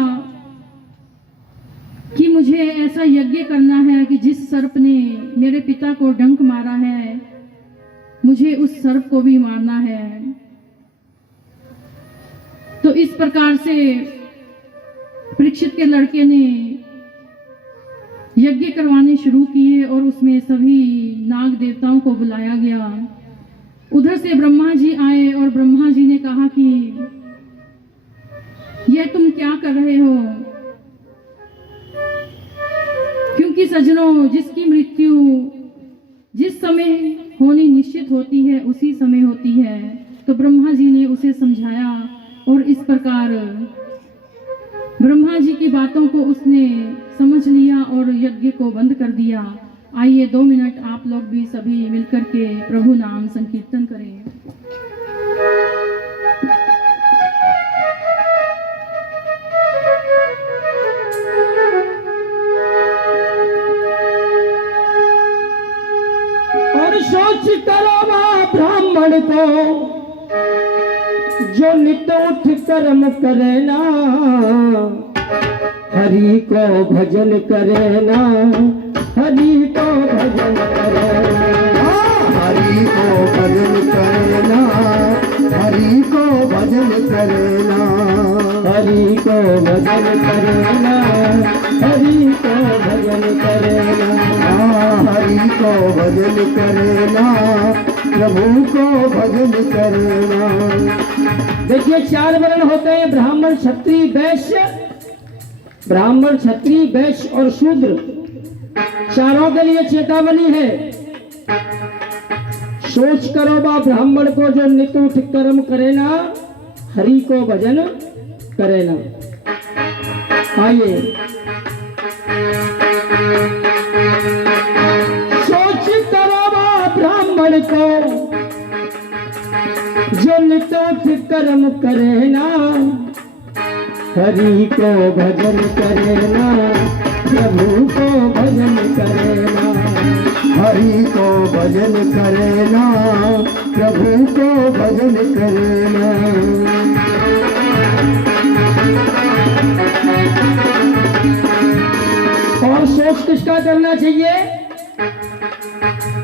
कि मुझे ऐसा यज्ञ करना है कि जिस सर्प ने मेरे पिता को डंक मारा है मुझे उस सर्प को भी मारना है। तो इस प्रकार से परीक्षित के लड़के ने यज्ञ करवाने शुरू किए और उसमें सभी नाग देवताओं को बुलाया गया। उधर से ब्रह्मा जी आए और ब्रह्मा जी ने कहा कि यह तुम क्या कर रहे हो, क्योंकि सज्जनों जिसकी मृत्यु जिस समय होनी निश्चित होती है उसी समय होती है। तो ब्रह्मा जी ने उसे समझाया और इस प्रकार ब्रह्मा जी की बातों को उसने समझ लिया और यज्ञ को बंद कर दिया। आइए 2 मिनट आप लोग भी सभी मिलकर के प्रभु नाम संकीर्तन करें। और सोच करो मां ब्राह्मण को जो नित उठ कर्म करे ना, हरि को भजन करे ना, हरि को भजन करे ना, हरि को भजन करना, हरि को भजन करना, हरि को भजन करे ना, हरि को भजन करे ना, हरि को भजन करना, प्रभु को भजन करना। देखिए 4 वर्ण होते हैं, ब्राह्मण क्षत्रिय वैश्य, ब्राह्मण क्षत्रिय वैश्य और शूद्र। चारों के लिए चेतावनी है। सोच करो बा ब्राह्मण को जो नित उठ कर्म करे ना, हरि को भजन करे ना। आइए सोच करो बा ब्राह्मण को जो नित उठ कर्म करे ना, हरि को भजन करे ना, प्रभु को भजन करे ना, हरि को भजन करना, प्रभु को भजन करना। और सोच किसका करना चाहिए?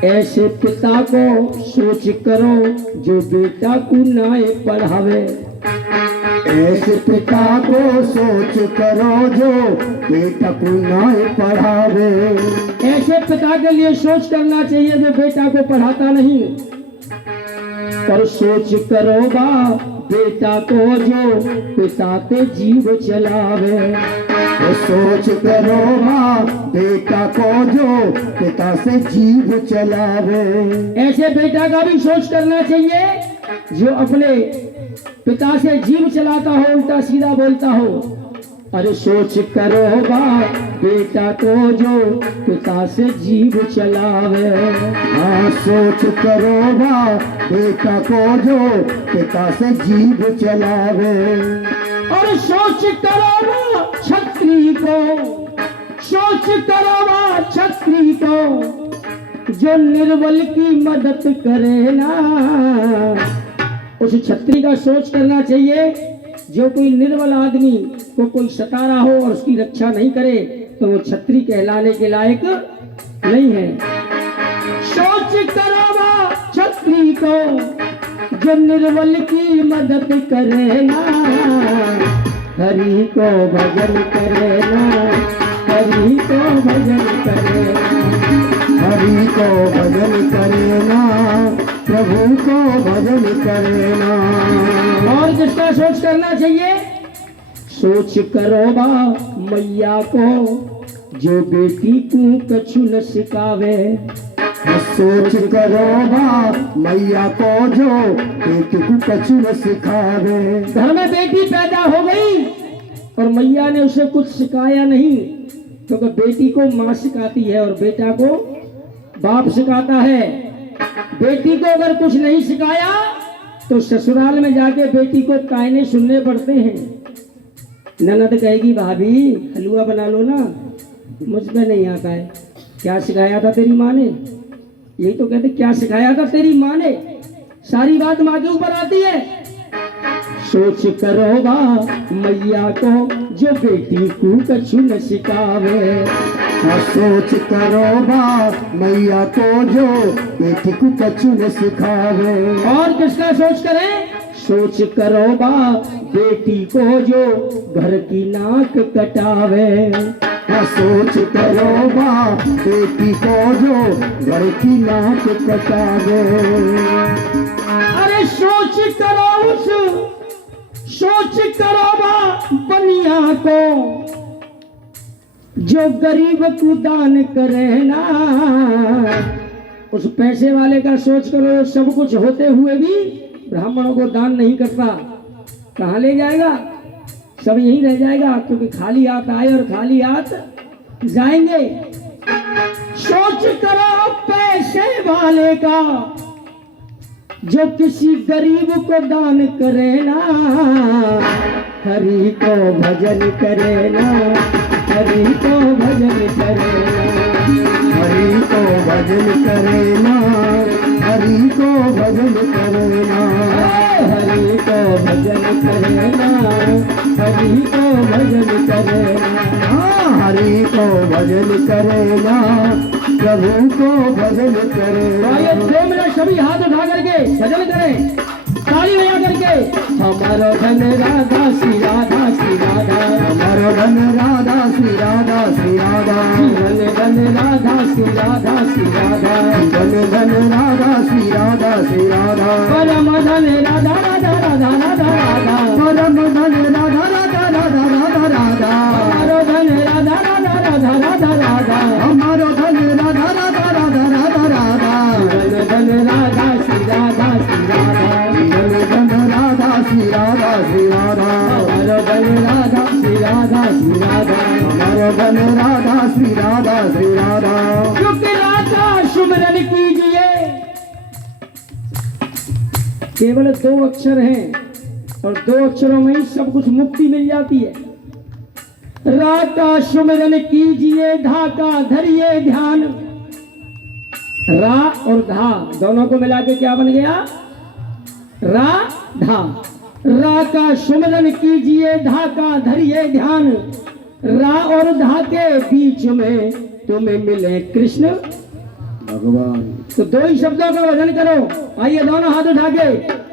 ऐसे पिता को सोच करो जो बेटा को नाए पढ़ावे। ऐसे पिता को सोच करो जो बेटा को नाए पढ़ावे। ऐसे पिता के लिए सोच करना चाहिए जो बेटा को पढ़ाता नहीं, पर सोच करो बा बेटा को जो पिता के जीव चलावे। सोच करो माँ बेटा को जो पिता से जीभ चलावे। ऐसे बेटा का भी सोच करना चाहिए जो अपने पिता से जीभ चलाता हो, उल्टा सीधा बोलता हो। अरे सोच करो बा बेटा को जो पिता से जीभ चलावे। हाँ सोच करो बा बेटा को जो पिता से जीभ चलावे। और सोच करो बा छत्री को, सोच करो बा छत्री को जो निर्बल की मदद करे ना। उस छत्री का सोच करना चाहिए जो कोई निर्बल आदमी को कोई सता रहा हो और उसकी रक्षा नहीं करे तो वो छत्री कहलाने के लायक नहीं है। सोच करो बा छत्री को जो निर्बल की मदद करे ना। हरि को भजन करे ना, हरि को भजन करे ना, हरि को भजन करे ना, प्रभु को भजन करे ना। और किसका सोच करना चाहिए? सोच करो बा मैया को जो बेटी को कछु न सिखावे। सोच करो बा मैया को जो बेटी को कछु न सिखावे। घर में बेटी पैदा हो गई और मैया ने उसे कुछ सिखाया नहीं, क्योंकि बेटी को माँ सिखाती है और बेटा को बाप सिखाता है। बेटी को अगर कुछ नहीं सिखाया तो ससुराल में जाके बेटी को ताने सुनने पड़ते हैं। ननद कहेगी भाभी हलवा बना लो ना, मुझ में नहीं आता है। क्या सिखाया था तेरी माँ ने? यही तो कहते क्या सिखाया था तेरी माँ ने? सारी बात माँ के ऊपर आती है। सोच करो बा मैया को जो बेटी को कछु न सिखावे। सोच करो बा मैया को जो बेटी को कछु न सिखावे। और किसका सोच करें? सोच करो बा बेटी को जो घर की नाक कटावे। सोच करो बा बेटी को जो घर की नाक कटावे। अरे सोच करो बा बनिया को जो गरीब को दान करे ना। उस पैसे वाले का सोच करो सब कुछ होते हुए भी ब्राह्मणों को दान नहीं करता। कहाँ ले जाएगा? सब यहीं रह जाएगा, क्योंकि खाली हाथ आए और खाली हाथ जाएंगे। सोच करो पैसे वाले का जो किसी गरीब को दान करे ना। हरि को भजन करे ना, हरि को भजन करे ना, हरि को भजन करे ना, हरि को भजन करे ना, हरि को भजन करे ना, हरि को भजन करे ना। हरि को भजन करे ना, प्रभु को भजन करे ना। आइए 2 मिनट सभी हाथ उठा करके भजन करें, ताली बजा करके। हमारो धन राधा श्री राधा श्री राधा, हमारो धन राधा श्री राधा श्री राधा, धन धन राधा श्री राधा श्री राधा, धन धन राधा श्री राधा श्री राधा, परम धन राधा राधा राधा राधा राधा, परम धन राधा राधा राधा राधा राधा, हमारो धन राधा राधा राधा राधा राधा, हमारो धन राधा राधा राधा राधा राधा, धन धन राधा श्री राधा श्री राधा, धन धन राधा श्री राधा श्री राधा, हमारो धन राधा श्री राधा श्री राधा, हमारो धन राधा श्री राधा श्री राधा। क्योंकि राधा सुमिरन कीजिए। केवल 2 अक्षर हैं और 2 अक्षरों में ही सब कुछ मुक्ति मिल जाती है। रा का सुमिरन कीजिए, धा का धरिए ध्यान। रा और धा दोनों को मिला के क्या बन गया? रा धा। रा का सुमिरन कीजिए, धा का धरिए ध्यान। रा और धा के बीच में तुम्हें मिले कृष्ण भगवान। तो 2 ही शब्दों का भजन करो। आइए दोनों हाथ उठा के।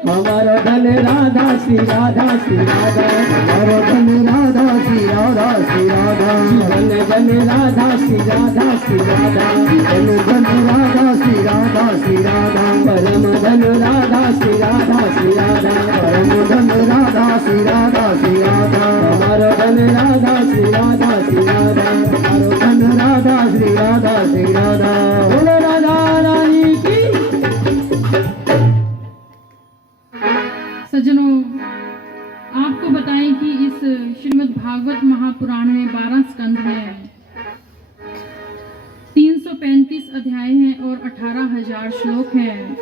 हमारा धन राधा श्री राधा श्री राधा, हमारो धन राधा श्री राधा श्री राधा, धन धन राधा श्री राधा श्री राधा, धन धन राधा श्री राधा श्री राधा, परम धन राधा श्री राधा श्री राधा, परम धन राधा श्री राधा श्री राधा, हमारा धन राधा श्री राधा श्री राधा, हमारो धन राधा और 18,000 श्लोक हैं।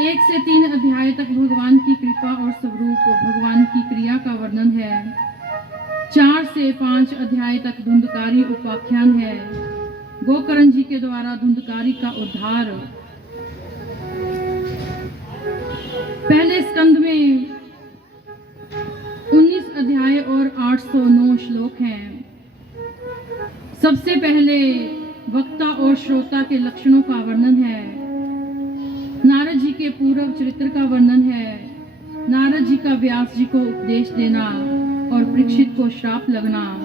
1 से 3 अध्याय तक भगवान की कृपा और स्वरूप भगवान की क्रिया का वर्णन है। 4 से 5 अध्याय तक धुंधकारी उपाख्यान है। गोकर्ण जी के द्वारा धुंधकारी का उद्धार। पहले स्कंद में 19 अध्याय और 809 श्लोक हैं। सबसे पहले वक्ता और श्रोता के लक्षणों का वर्णन है। नारद जी के पूर्व चरित्र का वर्णन है। नारद जी का व्यास जी को उपदेश देना और परीक्षित को श्राप लगना।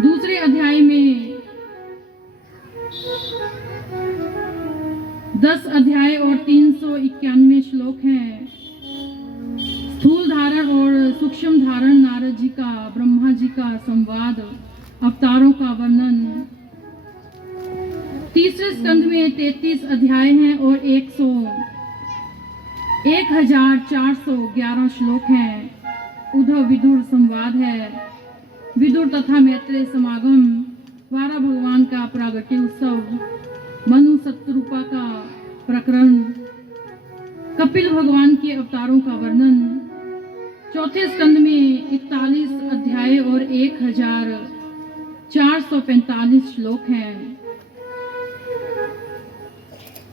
दूसरे अध्याय में 10 अध्याय और 391 श्लोक हैं। स्थूल धारण और सूक्ष्म धारण नारद जी का ब्रह्मा जी का संवाद, अवतारों का वर्णन। तीसरे स्कंद में 33 अध्याय हैं और 1411 श्लोक हैं। उद्धव विदुर संवाद है। विदुर तथा मैत्रेय समागम, 12 भगवान का प्रागट्य उत्सव, मनु सत्यरूपा का प्रकरण, कपिल भगवान के अवतारों का वर्णन। चौथे स्कंद में 41 अध्याय और 1445 श्लोक हैं।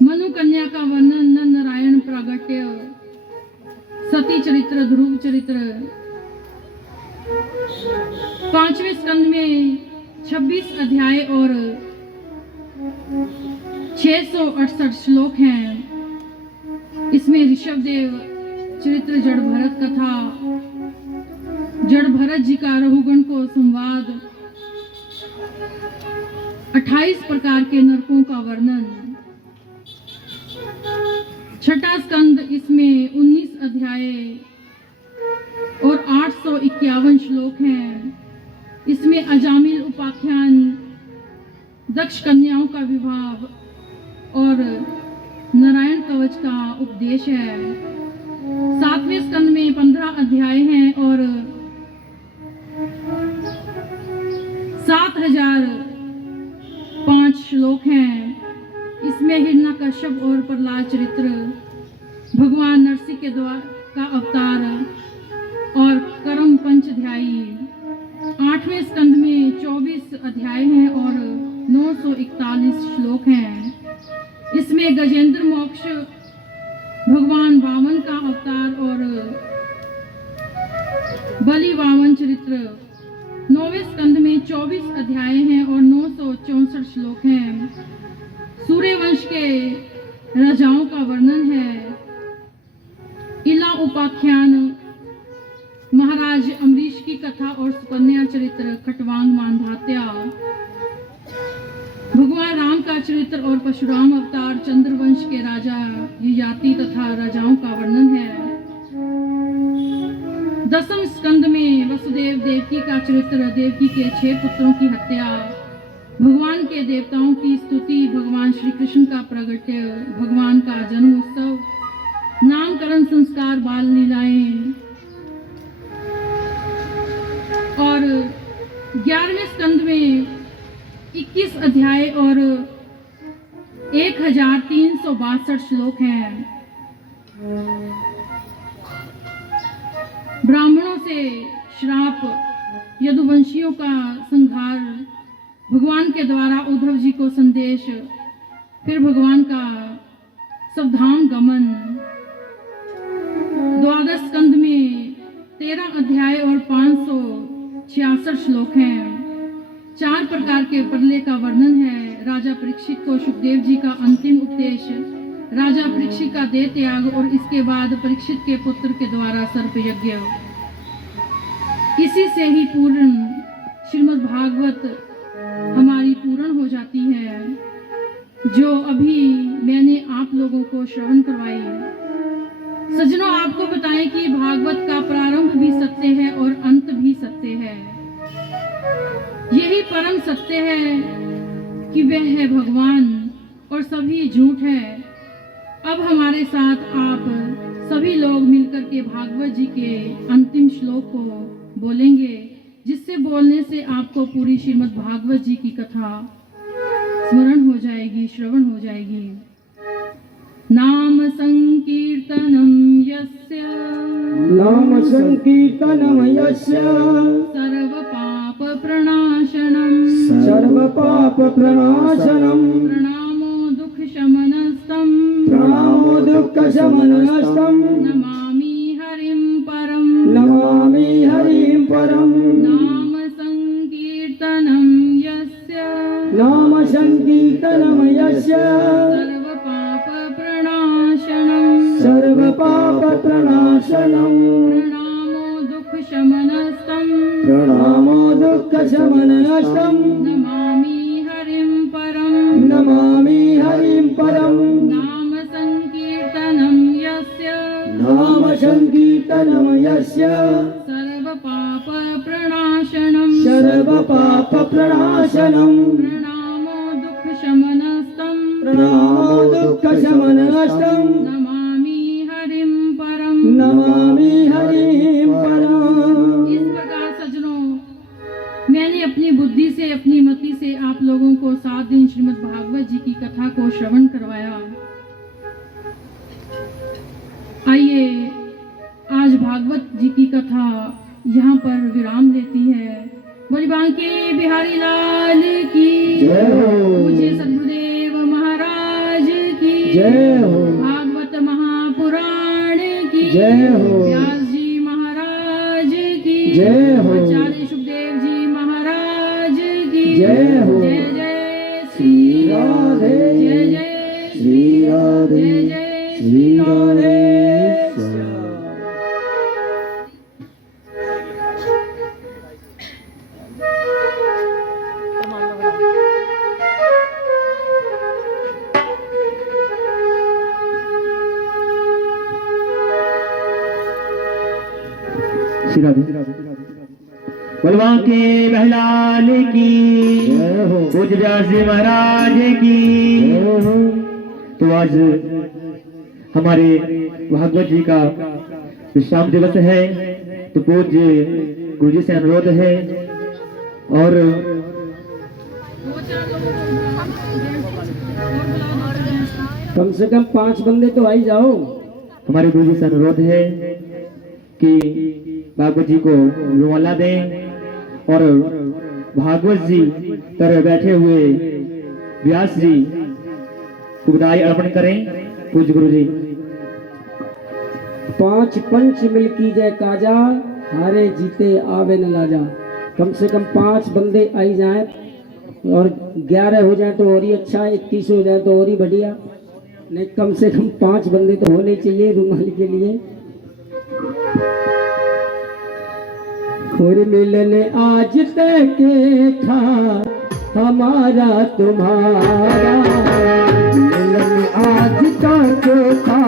मनु कन्या का वर्णन, नर नारायण प्रागट्य, सती चरित्र, ध्रुव चरित्र। 5वें स्कंद में 26 अध्याय और 668 श्लोक हैं। इसमें ऋषभदेव चरित्र, जड़ भरत कथा, जड़ भरत जी का रघुगण को संवाद, 28 प्रकार के नरकों का वर्णन। छठा स्कंद, इसमें 19 अध्याय और 851 श्लोक हैं। इसमें अजामिल उपाख्यान, दक्ष कन्याओं का विवाह और नारायण कवच का उपदेश है। 7वें स्कंद में 15 अध्याय हैं और 7005 श्लोक हैं। इसमें हिरण्यकश्यप और प्रहलाद चरित्र, भगवान नरसिंह के द्वारा का अवतार और कर्म पंचध्यायी। 8वें स्कंद में 24 अध्याय हैं और 941 श्लोक हैं। इसमें गजेंद्र मोक्ष, भगवान वामन का अवतार और बलि वामन चरित्र। 9वें स्कंद में 24 अध्याय हैं और 964 श्लोक हैं। सूर्यवंश के राजाओं का वर्णन है। इला उपाख्यान, महाराज अम्बरीश की कथा और सुकन्या चरित्र, खटवांग मानधात्या। भगवान राम का चरित्र और परशुराम अवतार, चंद्रवंश के राजा ययाति तथा राजाओं का वर्णन है। 10वें स्कंद में वसुदेव देवकी का चरित्र, देवकी के 6 पुत्रों की हत्या, भगवान के देवताओं की स्तुति, भगवान श्री कृष्ण का प्रगट्य, भगवान का जन्म उत्सव, नामकरण संस्कार, बाल लीलाएं। और 11वें स्कंद में 21 अध्याय और 1362 श्लोक हैं। ब्राह्मणों से श्राप, यदुवंशियों का संहार, भगवान के द्वारा उद्धव जी को संदेश, फिर भगवान का सबधाम गमन। 12 स्कंद में 13 अध्याय और 566 श्लोक हैं। 4 प्रकार के प्रलय का वर्णन है। राजा परीक्षित को सुखदेव जी का अंतिम उपदेश, राजा परीक्षित का देह त्याग और इसके बाद परीक्षित के पुत्र के द्वारा सर्प यज्ञ। इसी से ही पूर्ण श्रीमद् भागवत हमारी पूर्ण हो जाती है, जो अभी मैंने आप लोगों को श्रवण करवाई। सज्जनों, आपको बताएं कि भागवत का प्रारंभ भी सत्य है और अंत भी सत्य है। यही परम सत्य है कि वह है भगवान और सभी झूठ है। अब हमारे साथ आप सभी लोग मिलकर के भागवत जी के अंतिम श्लोक को बोलेंगे। जिससे बोलने से आपको पूरी श्रीमद् भागवत जी की कथा स्मरण हो जाएगी, श्रवण हो जाएगी। नाम संकीर्तनम यस्य नाम संकीर्तनम यस्य सर्व पाप प्रणाशनम सर्व पाप प्रणाशनम प्रणामो दुख शमनस्तम प्रणामो दुःख शमनस्तम नमामि हरिं परम नमामि हरिं परम नाम संकीर्तनम यस्य नाम संकीर्तनम यस्य सर्व पाप प्रणाशनम सर्व पाप प्रणाशनम प्रणामो दुख शमनस्तम प्रणामो दुःख शमनस्तम नमामि हरिं परम नमामि हरिं परम नाम संकीर्तनम यस्य नाम संकीर्तनम यस्य सर्व पाप प्रणाशनम सर्व पाप प्रणाशनम प्रणामो दुख शमनस्तम प्रणामो दुःख शमनस्तम नमामि हरिं परम। नमामि हरिं परम। इस प्रकार सज्जनों, मैंने अपनी बुद्धि से, अपनी मति से आप लोगों को 7 दिन श्रीमद् भागवत जी की कथा को श्रवण करवाया। आइए आज भागवत जी की कथा यहाँ पर विराम लेती है। बोली बांके बिहारी लाल की जय हो। पूज्य सद्गुरुदेव महाराज की जय हो। भागवत महापुराण की जय हो। व्यास जी महाराज की जय हो। आचार्य सुखदेव जी महाराज की जय हो। जय जय श्री राधे। जय जय श्री राधे। जय जय श्री राधे। बलवान के महलाल की जय हो। पूज्य व्यास जी महाराज की। जय हो। तो आज हमारे भागवत जी का विश्राम दिवस है, तो पूज्य गुरु जी से अनुरोध है और कम से कम 5 बंदे तो आई जाओ। हमारे गुरु जी से अनुरोध है कि भागवत जी को रुमाला दें और भागवत जी पर बैठे हुए व्यास जी को बधाई अर्पण करें। पूज्य गुरु जी। 5 पंच मिल की जय काजा, हारे जीते आवे न लाजा। कम से कम 5 बंदे आई जाएं और 11 हो जाए तो और ही अच्छा, 21 हो जाए तो और ही बढ़िया। नहीं, कम से कम 5 बंदे तो होने चाहिए रुमाल के लिए। और मिलन आज तक था हमारा तुम्हारा, मिलन आज तक था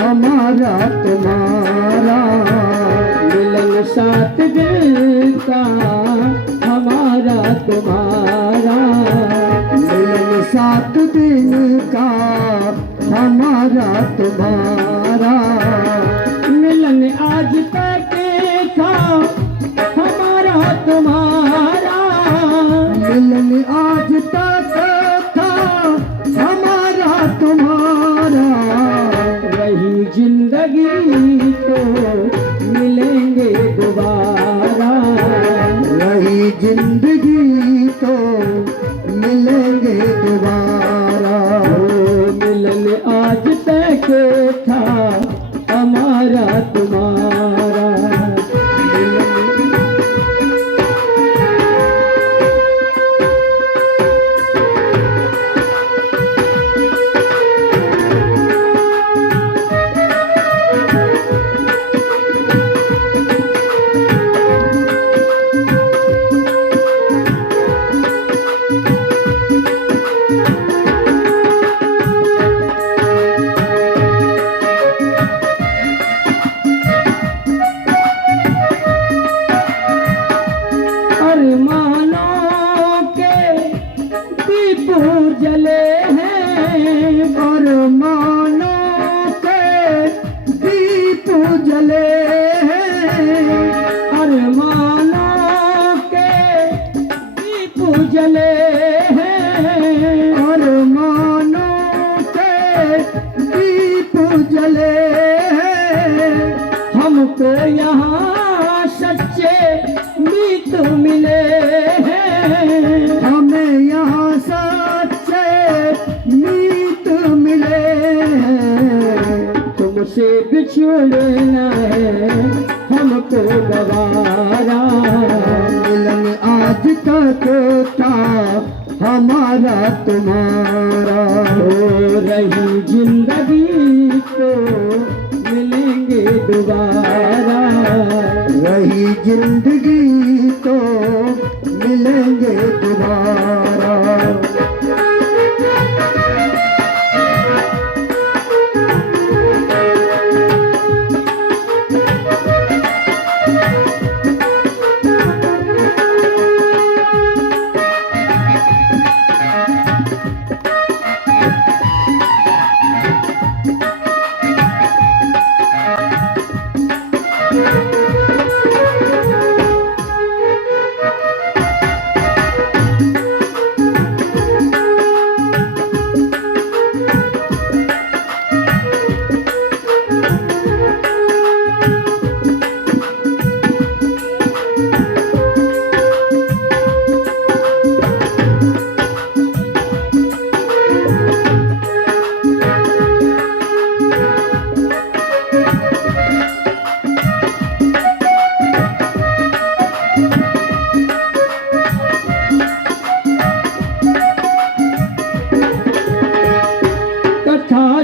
हमारा तुम्हारा, मिलन 7 दिन का हमारा तुम्हारा, मिलन 7 दिन का हमारा तुम्हारा, मिलन आज तक था हमारा तुम्हारा, मिलन आज तक था हमारा तुम्हारा, रही जिंदगी तो मिलेंगे दोबारा, रही जिंदगी तो मिलेंगे दोबारा, ओ मिलन आज तक था हमारा तुम्हारा। जले हैं, अरमानों के दीप जले हैं, हमको यहाँ सच्चे मीत मिले हैं, हमें यहाँ सच्चे मीत मिले हैं। तुमसे बिछड़ना है हमको गवारा, मिलन आज तक था हमारा तुम्हारा, हो रही जिंदगी तो मिलेंगे दोबारा, वही जिंदगी तो मिलेंगे दोबारा।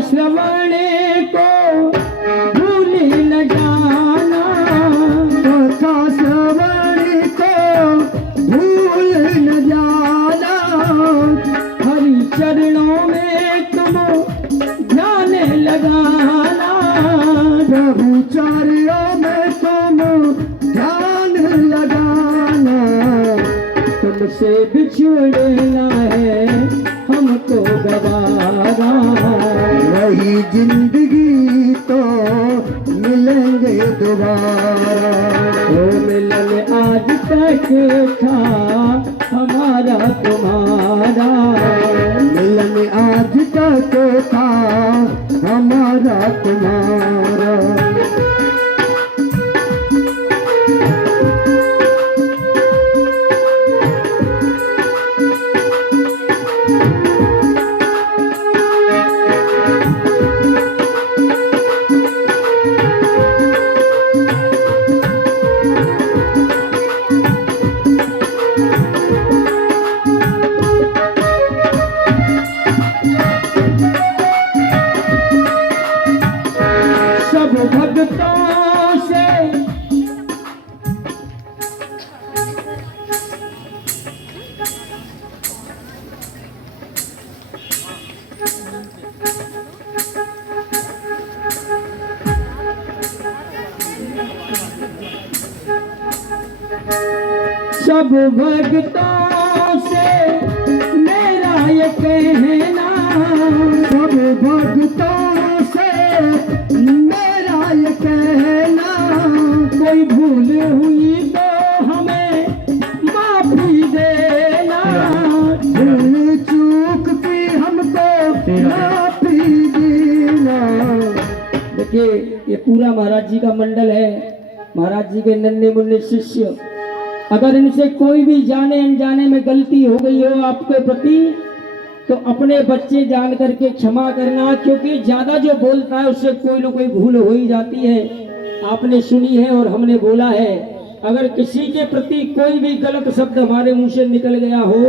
श्रवण को भूल न जाना, कथा श्रवण को भूल न जाना, हरि चरणों में तुम ध्यान लगाना, प्रभु चरणों में तुम ध्यान लगाना। तुमसे बिछड़ना है हमको गवारा, वही जिंदगी तो मिलेंगे दोबारा, वो मिलन आज तक था हमारा तुम्हारा, मिलन आज तक था हमारा तुम्हारा। सब भक्तों से सब भक्तों से मेरा ये कहना, सब भक्तों से मेरा ये कहना, कोई भूल हुई तो हमें माफी देना, भूल चूक की हमको माफी देना। देखिए ये पूरा महाराज जी का मंडल है, महाराज जी के नन्हे मुन्ने शिष्य। अगर इनसे कोई भी जाने अनजाने में गलती हो गई हो आपके प्रति, तो अपने बच्चे जान करके क्षमा करना, क्योंकि ज्यादा जो बोलता है उससे कोई ना कोई भूल हो ही जाती है। आपने सुनी है और हमने बोला है, अगर किसी के प्रति कोई भी गलत शब्द हमारे मुंह से निकल गया हो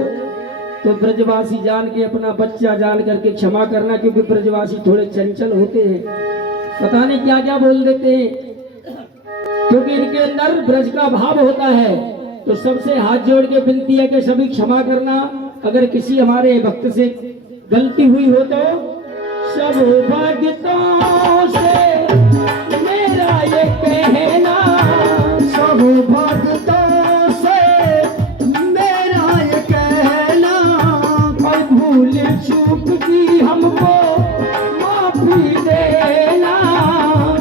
तो ब्रजवासी जान के, अपना बच्चा जान करके क्षमा करना, क्योंकि ब्रजवासी थोड़े चंचल होते हैं, पता नहीं क्या क्या बोल देते हैं, क्योंकि इनके अंदर ब्रज का भाव होता है। तो सबसे हाथ जोड़ के विनती है कि सभी क्षमा करना, अगर किसी हमारे भक्त से गलती हुई हो तो। सब भक्तों से मेरा ये कहना, सब भक्तों से मेरा ये कहना, और भूल चूक की हमको माफी देना,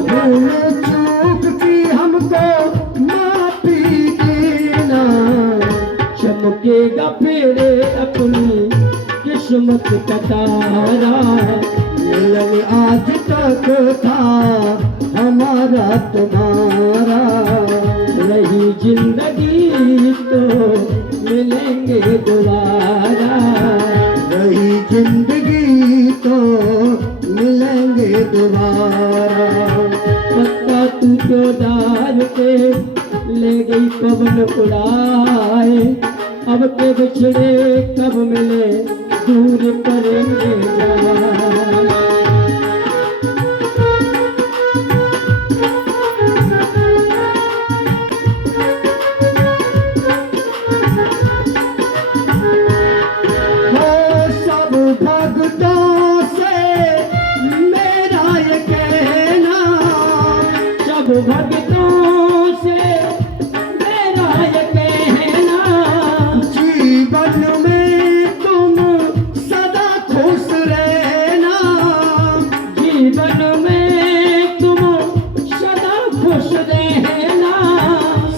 भूल चूक की हमको माफी देना। चमकेगा फेरे अपनी किस्मत का तारा। मिलन आज तक था हमारा तुम्हारा, रही जिंदगी तो मिलेंगे दोबारा। रही जिंदगी तो मिलेंगे दोबारा। पत्ता तू जो डाल के ले गई पवन उड़ाए, अब के बिछड़े कब मिले दूर करेंगे जाए। हो सब भक्तों से मेरा ये कहना, सब भक्तों से मेरा ये कहना, जीवन में तुम सदा खुश रहना। जीवन में तुम सदा खुश रहना।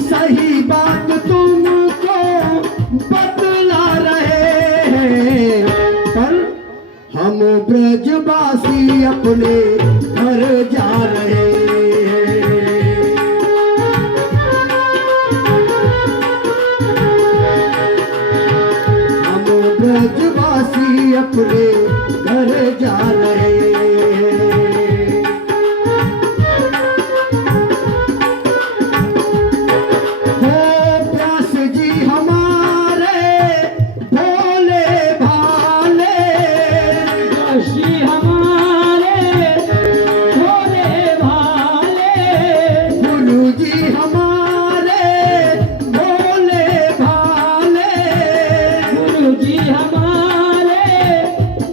सही बात तुमको बतला रहे हैं, पर हम ब्रजवासी अपने घर जा रहे हैं। हम ब्रजवासी अपने घर जा रहे हैं। हो व्यास जी हमारे भोले भाले, काशी हमारे भोले भाले, गुरु जी हमारे भोले भाले। गुरु जी हमारे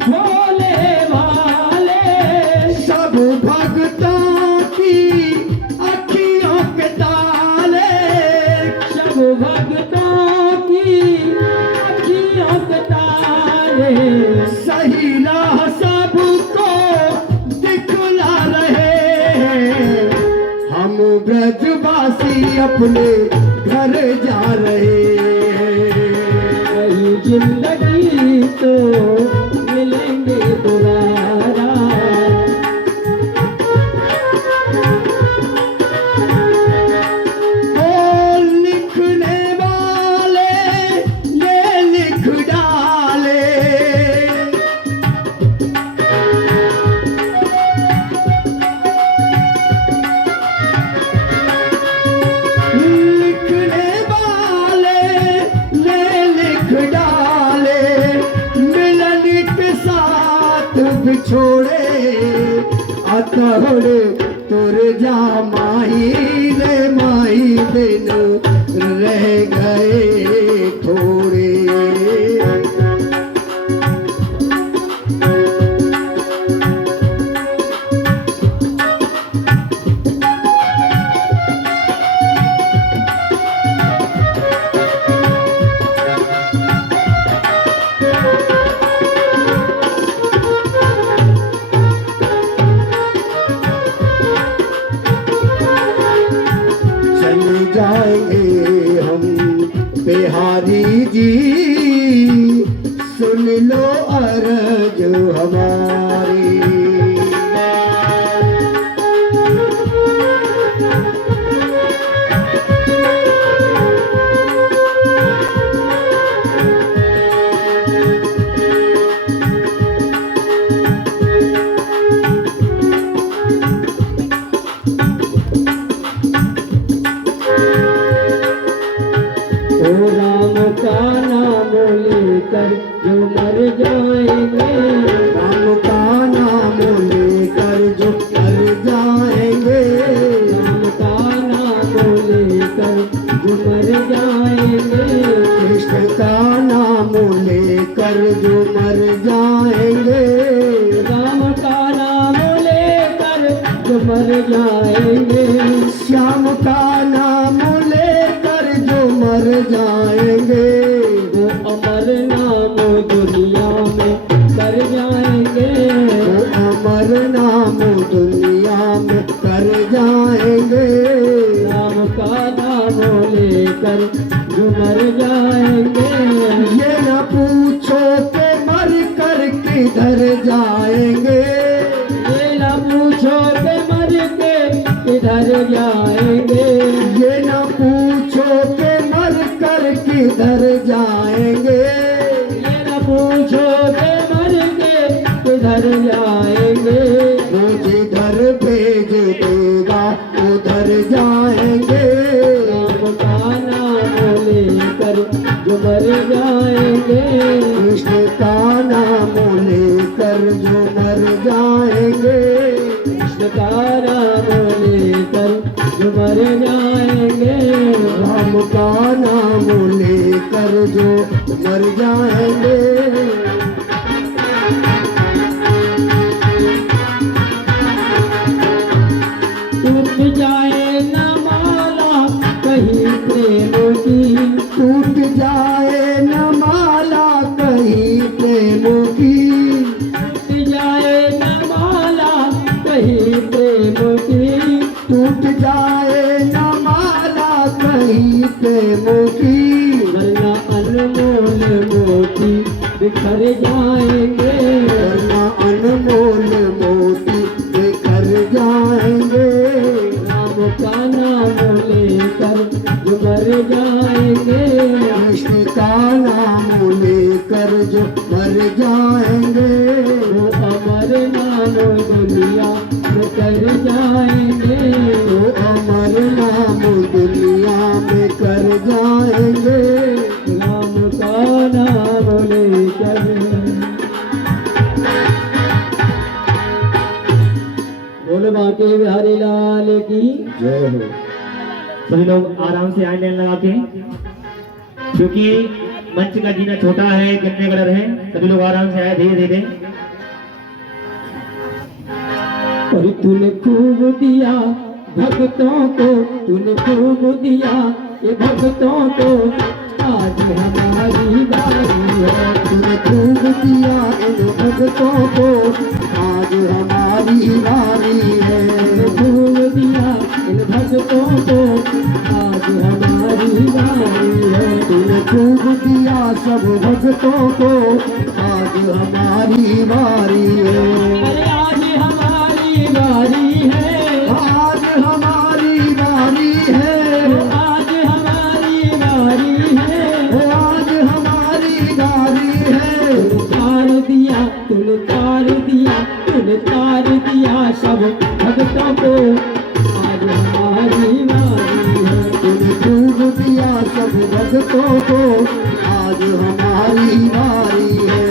भोले भाले। सब भक्तों की अखियों के ताले, सब भक्तों की अखियों के तारे। सही राह सबको दिखला रहे हैं। हम ब्रजवासी अपने घर जा रहे हैं। रही जिंदगी तो मिलेंगे दोबारा। ओ लिखने वाले ये लिख डाले, लिखने वाले ये लिख डाले। मिलन के साथ बिछोड़े अतहड़ तुर जा माही रे माही दिन रह गए थोड़े। चल जाएंगे हम बिहारी जी, सुन लो अर्ज हमारी। ओ राम का नाम लेकर जो मर जाएंगे। राम का नाम लेकर जो कर जाएंगे। राम का नाम लेकर जो मर जाएंगे। कृष्ण का नाम लेकर जो मर जाएंगे। राम का नाम लेकर जो मर जाएंगे। श्याम का नाम लेकर जो मर जाएंगे। वो अमर नाम दुनिया में कर जाएंगे। वो अमर नाम दुनिया में कर जाएंगे। राम का नाम लेकर जो मर जाएंगे। ये जाएंगे, कृष्ण का नाम लेकर जो मर जाएंगे, कृष्ण का नाम लेकर जो मर जाएंगे, राम का नाम लेकर जो मर जाएंगे। टूट जाए न माला कहीं प्रेम की, टूट जाए न माला कहीं प्रेम की, टूट जाए न माला कहीं प्रेम की, टूट जाए न माला कहीं प्रेम की, वरना अनमोल मोती बिखर जाएंगे, वरना अनमोल मोती बिखर जाएंगे। राम का नाम लेकर जो मर जाएंगे, कृष्ण का नाम लेकर जो मर जाएंगे, वो अमर नाम दुनिया में कर जाएंगे, वो अमर नाम दुनिया में कर जाएंगे। राम का नाम लेकर। बोलो बांके बिहारी लाल की जय हो। सभी लोग आराम से आए लाइन लगा के, क्योंकि मंच का जीना छोटा है, कितने कलर है, सभी लोग आराम से आए, धीरे धीरे। और तूने खूब दिया भक्तों को, तूने खूब दिया ये भक्तों को, आज हमारी बारी है, तूने खूब दिया इन भक्तों को, आज हमारी बारी है। तूने खूब दिया इन भक्तों को, आज हमारी बारी है, तूने खूब दिया सब भक्तों को, आज हमारी बारी है। अरे आज हमारी बारी है, आज हमारी बारी है, आज हमारी बारी है, आज हमारी बारी है। तार दिया तूने तार दिया, तूने तार दिया सब भक्तों को, आज हमारी बारी है, तूने खूब दिया सब भक्तों को, आज हमारी बारी है।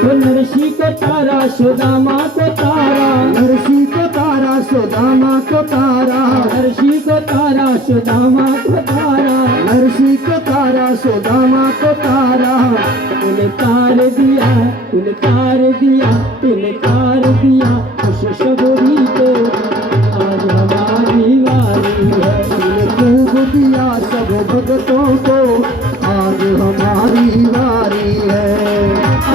वो नरसी को तारा सुदामा को तारा, नरसी को तारा सुदामा को तारा, नरसी को तारा सुदामा को तारा, नरसी को तारा सुदामा को तारा। तूने तार दिया, तूने तार दिया, तूने तार दिया उस सबरी को, आज हमारी बारी है, तूने खूब दिया सब भक्तों को, आज हमारी बारी है।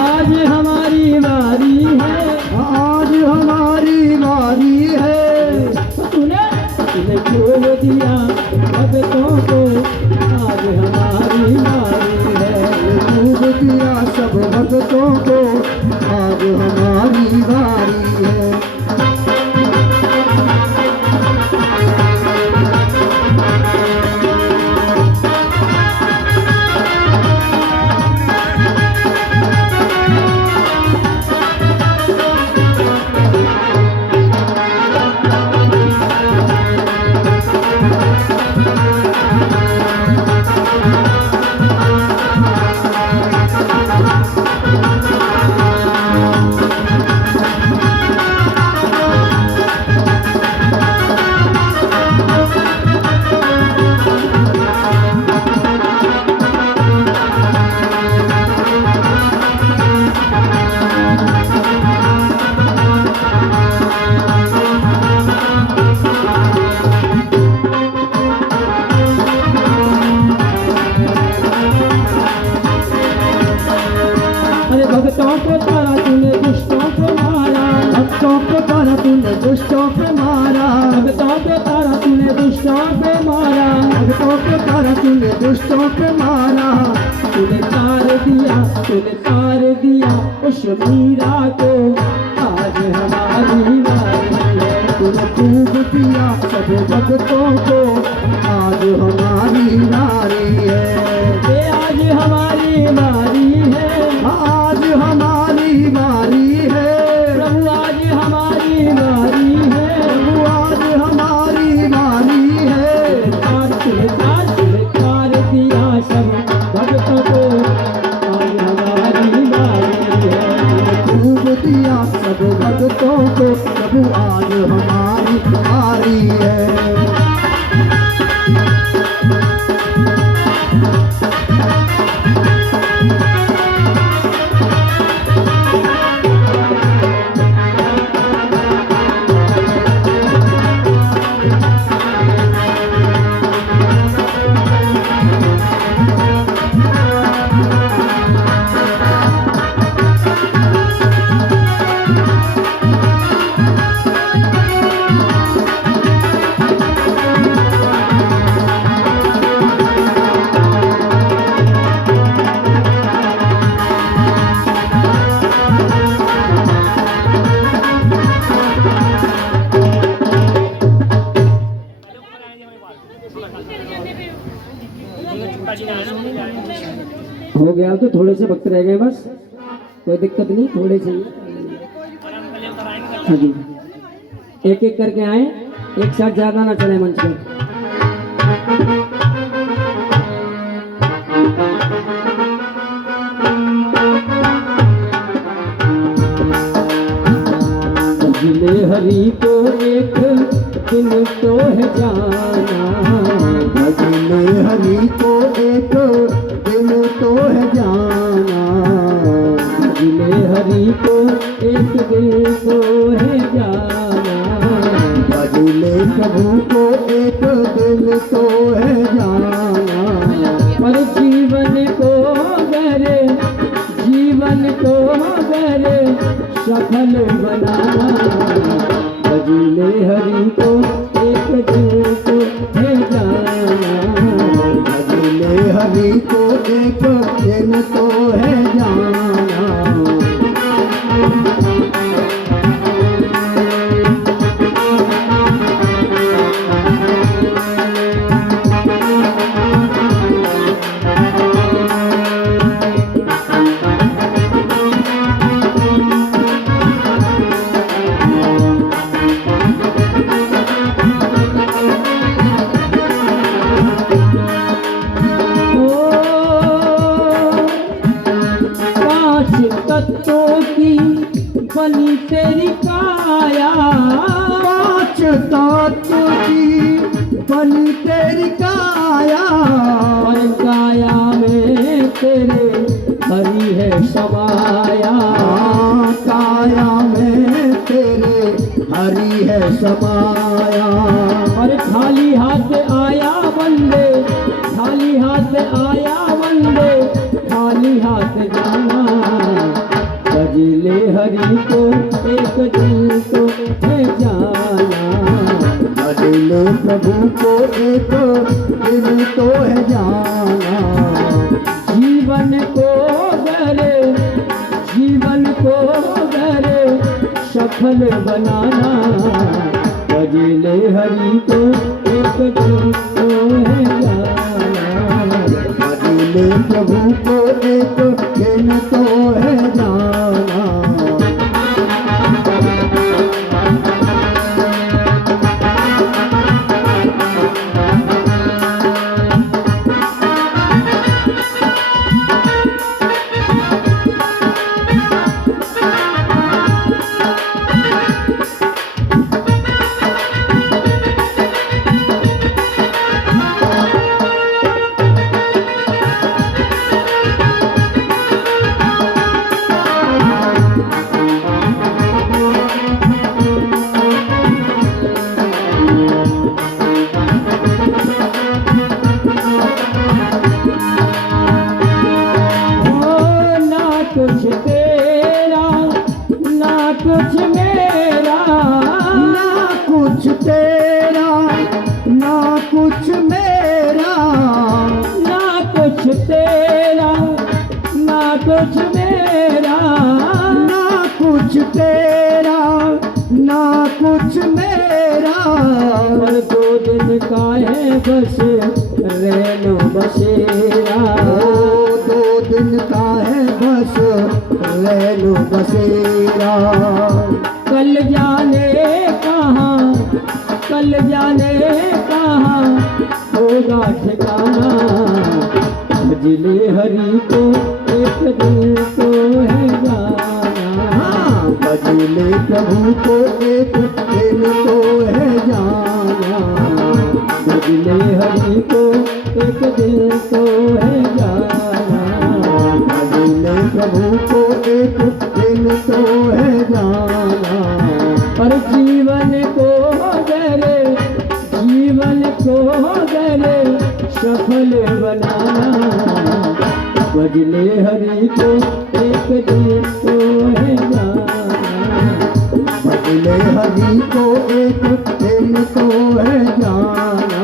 आज हमारी बारी है, आज हमारी बारी है। तूने तूने खूब दिया भक्तों को, आज हमारी बारी है, खूब दिया सब भक्तों को, आज हमारी बारी है। भक्तों को तारा तूने दुष्टों पे मारा, भक्तों को तारा तूने दुष्टों पे मारा, भक्तों को तारा तूने दुष्टों पे मारा। तूने तार दिया उस मीरा को, आज हमारी बारी है। तूने खूब दिया सब भक्तों को, आज हमारी बारी है। ये आज हमारी बारी है, आज हमारी बारी है, प्रभु आज हमारी बारी है। प्रभु आज हमारी बारी है। तार दिया सब भक्तों को, आज हमारी बारी है। खूब दिया सब भक्तों को, प्रभु आज हमारी बारी है। हो गया तो थोड़े से भक्त रह गए बस, कोई दिक्कत नहीं, थोड़े से ही। हाँ जी, एक एक करके आए, एक साथ ज्यादा ना चले मंच पे। भजले हरि को एक दिन तो है जाना, भजले हरि को एक दिन तो है जाना, भजले हरि को एक दिन तो है जाना। भजले प्रभु को एक दिन तो है जाना। पर जीवन को गरे सफल बनाना, भजले हरि को एक दिन तो है जाना। भजले हरि को एक दिन तो है जाना। तत्वों की बनी तेरी काया, पांच तत्व की बनी तेरी काया, और काया में तेरे हरि है समाया। काया में तेरे हरि है समाया। और खाली हाथ आया बंदे, खाली हाथ आया बंदे, खाली हाथ जाना। भजले हरि को एक दिन तो है जाना, भजले प्रभु को एक दिन तो है जाना। जीवन को गरे सफल बनाना, भजले हरि को एक दिन तो है जाना। भजले प्रभु को एक दिन तो है जाना। कुछ तेरा ना कुछ मेरा, बस रैनो बसेरा। ओ 2 दिन का है बस रैनो बसेरा। कल जाने कहाँ होगा ठिकाना, भजले हरि को एक दिन तो है जाना। हाँ, भजले प्रभु को एक दिन तो है जाना। भजले हरि को एक दिन तो है जाना। भजले प्रभु को एक दिन तो है जाना। और जीवन को गरे सफल बनाना, भजले हरि को एक दिन तो है जाना। भजले हरि को एक दिन तो है जाना।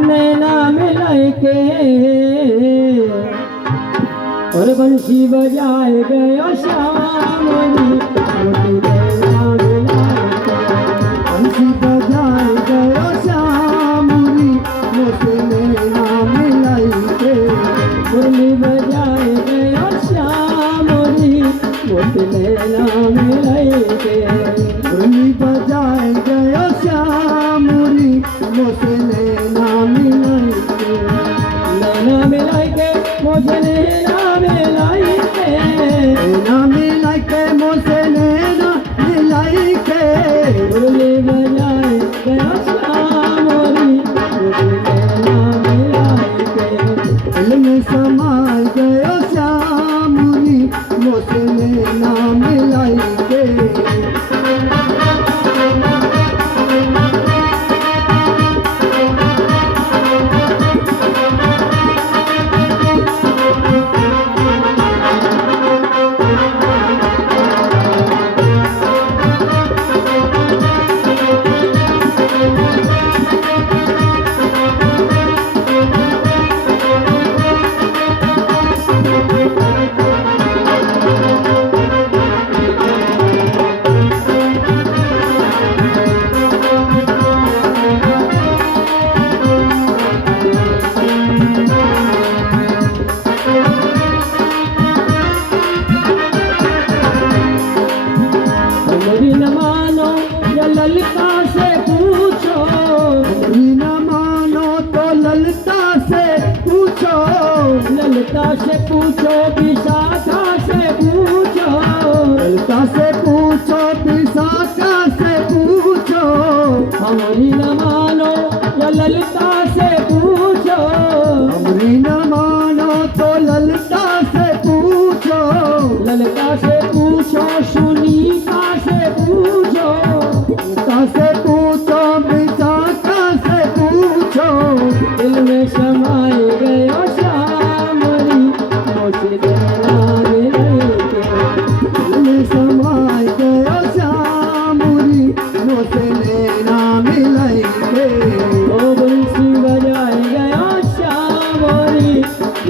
नैना मिलाई के और बंसी बजाए गयो श्याम जी, नैना मिलाए के बंसी बजाए गयो श्याम जी, नैना मिलाई के मुरली बजाए गयो श्याम जी, नैना मिलाई के। मोसने ना मिलाई के ना मिलाई के मोसने ना मिलाई के मुरली बजाए गया श्याम मोरी मुरली ना मिलाई के दिल में समाई गयो श्यामुरी मोसने ना मिलाई के मेरी न मानो या ललिता से पूछो न मानो तो ललिता से पूछो ललिता से पूछो विशाखा से पूछो ललिता से पूछो विशाखा से पूछो हमारी न मानो या ललिता से पूछो हमरी न मानो तो ललिता से पूछो ललिता से पूछो सुनीता से पूछो ललिता से पूछो विशाखा से पूछो दिल में समाए गयो श्यामरी मोसे देना मिले के दिल में समाई गयो श्यामुरी मोसने ना मिलाई के ओ बंसी बजाए गयो श्यामरी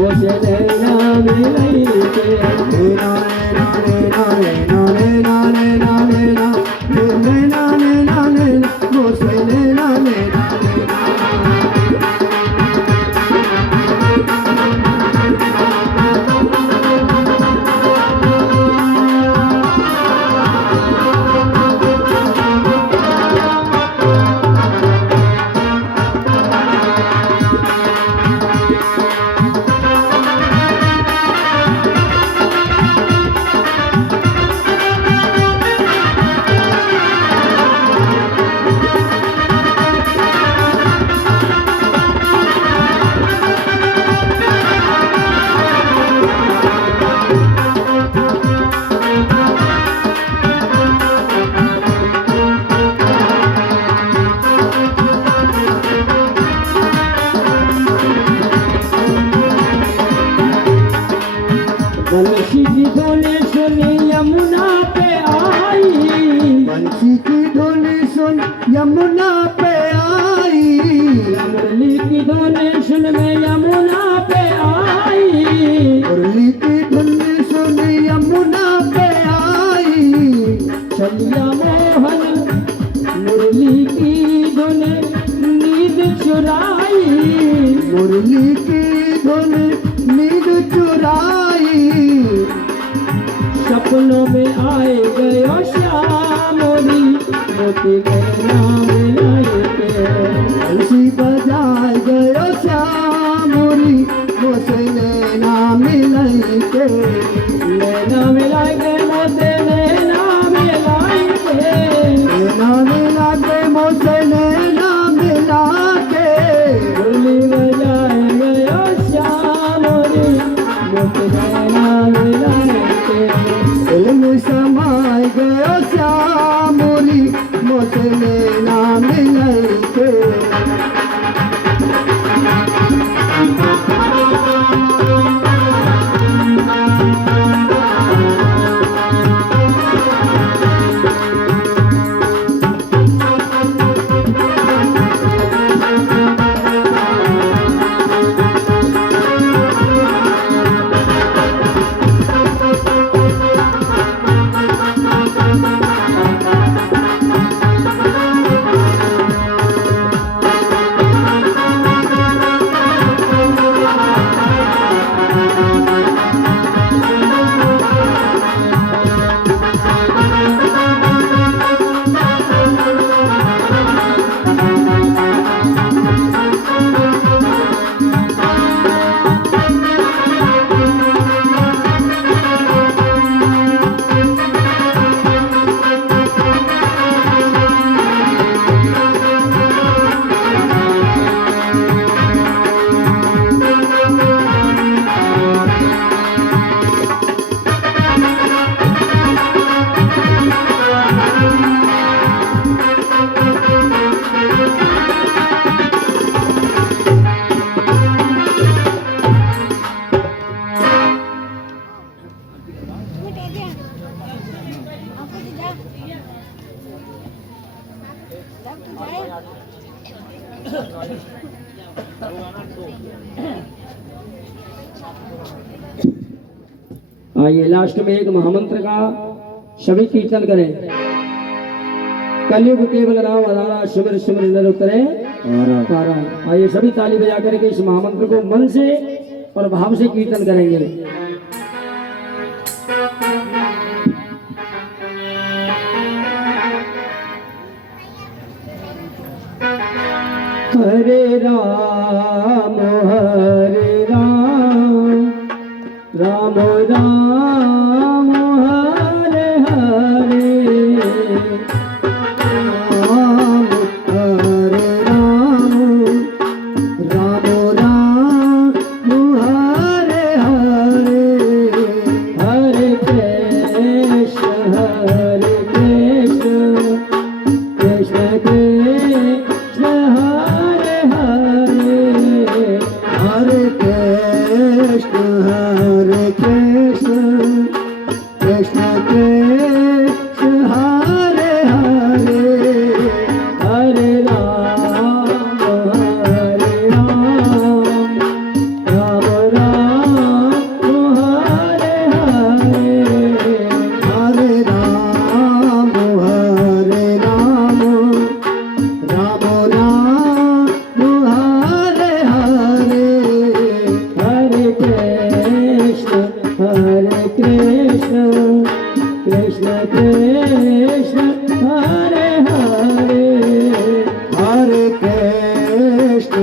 मोसे देना मिले के बंसी की धुने सुनी यमुना पे आई बंसी की धुन सुन यमुना पे आई मुरली की धुने सुन में यमुना पे आई मुरली की धुन सुन यमुना पे आई चलिया मोहन मुरली की धुन नींद चुराई मुरली की धुन नींद चुराई सपनों में आए गयो श्यामोरी मोती गहना मिलाए के बंसी बजाए गयो श्यामुरी मोसने ना मिलाई के नैना मिलाए के मोते नैना मिलाए के ना मिला के मोसने ना मिला के मुरली बजाए गयो श्यामोरी मोती गहना मिलाए के दिल में समाए गयो श्यामुरी मोसने ना मिलाई के आइए लास्ट में एक महामंत्र का सभी कीर्तन करें। कलयुग केवल राम आधारा सुमिर सुमिर नर उतरे पारा। आइए सभी ताली बजा करके इस महामंत्र को मन से और भाव से कीर्तन करेंगे। हरे राम राम राम हरे हरे, राम हरे राम राम राम हरे हरे, हरे कृष्ण कृष्ण कृष्ण हरे हरे, हरे कृष्ण कृष्ण कृष्ण हरे हरे, हरे राम राम राम हरे हरे, हरे राम राम राम हरे हरे, हरे कृष्ण कृष्ण कृष्ण हरे हरे, हरे कृष्ण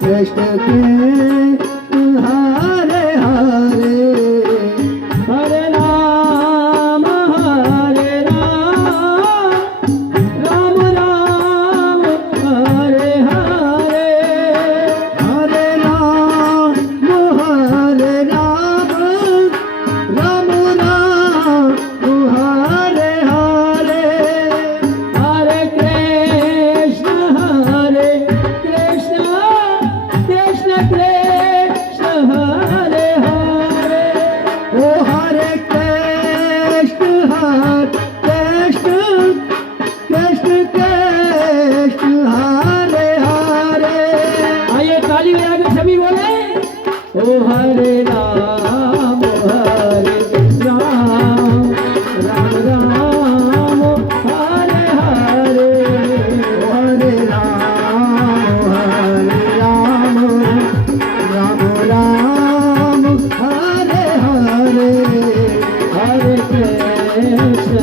कृष्ण कृष्ण हरे हरे, हरे राम राम राम हरे हरे, हरे राम राम राम हरे हरे, हरे कृष्ण कृष्ण कृष्ण हरे हरे, ओ हरे कृष्ण कृष्ण कृष्ण हरे हरे, आइए ताली बजा के सभी बोले, ओ हरे राम राम राम हरे हरे, हरे राम राम राम हरे हरे, हरे कृष्ण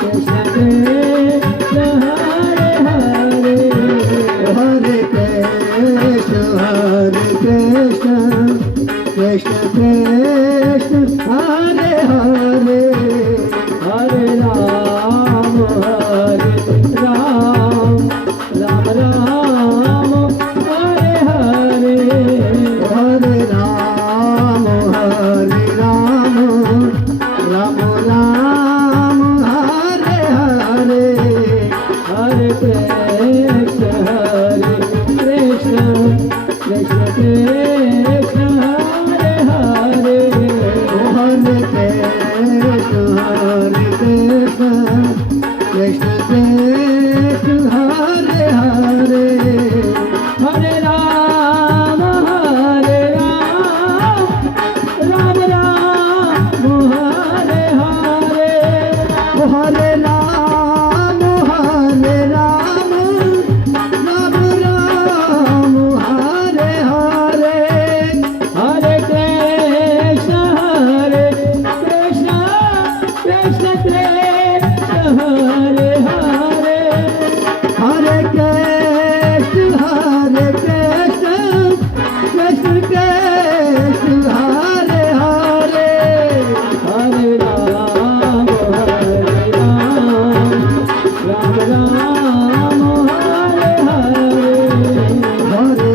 कृष्ण कृष्ण हरे हरे, हरे कृष्ण कृष्ण कृष्ण हरे हरे, हरे राम राम राम हरे हरे, हरे राम राम राम हरे हरे, हरे कृष्ण कृष्ण कृष्ण हरे हरे, हरे कृष्ण कृष्ण कृष्ण हरे हरे, हरे राम राम राम हरे हरे, हरे राम राम राम हरे हरे, हरे कृष्ण कृष्ण हरे हरे, हरे कृष्ण कृष्ण कृष्ण हरे हरे, हरे राम राम राम हरे हरे, हरे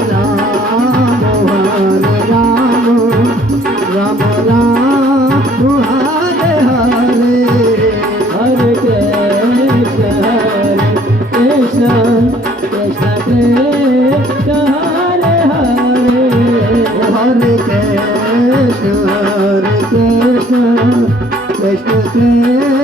राम राम हरे हरे, हरे कृष्ण कृष्ण हरे हरे, हरे कृष्ण कृष्ण कृष्ण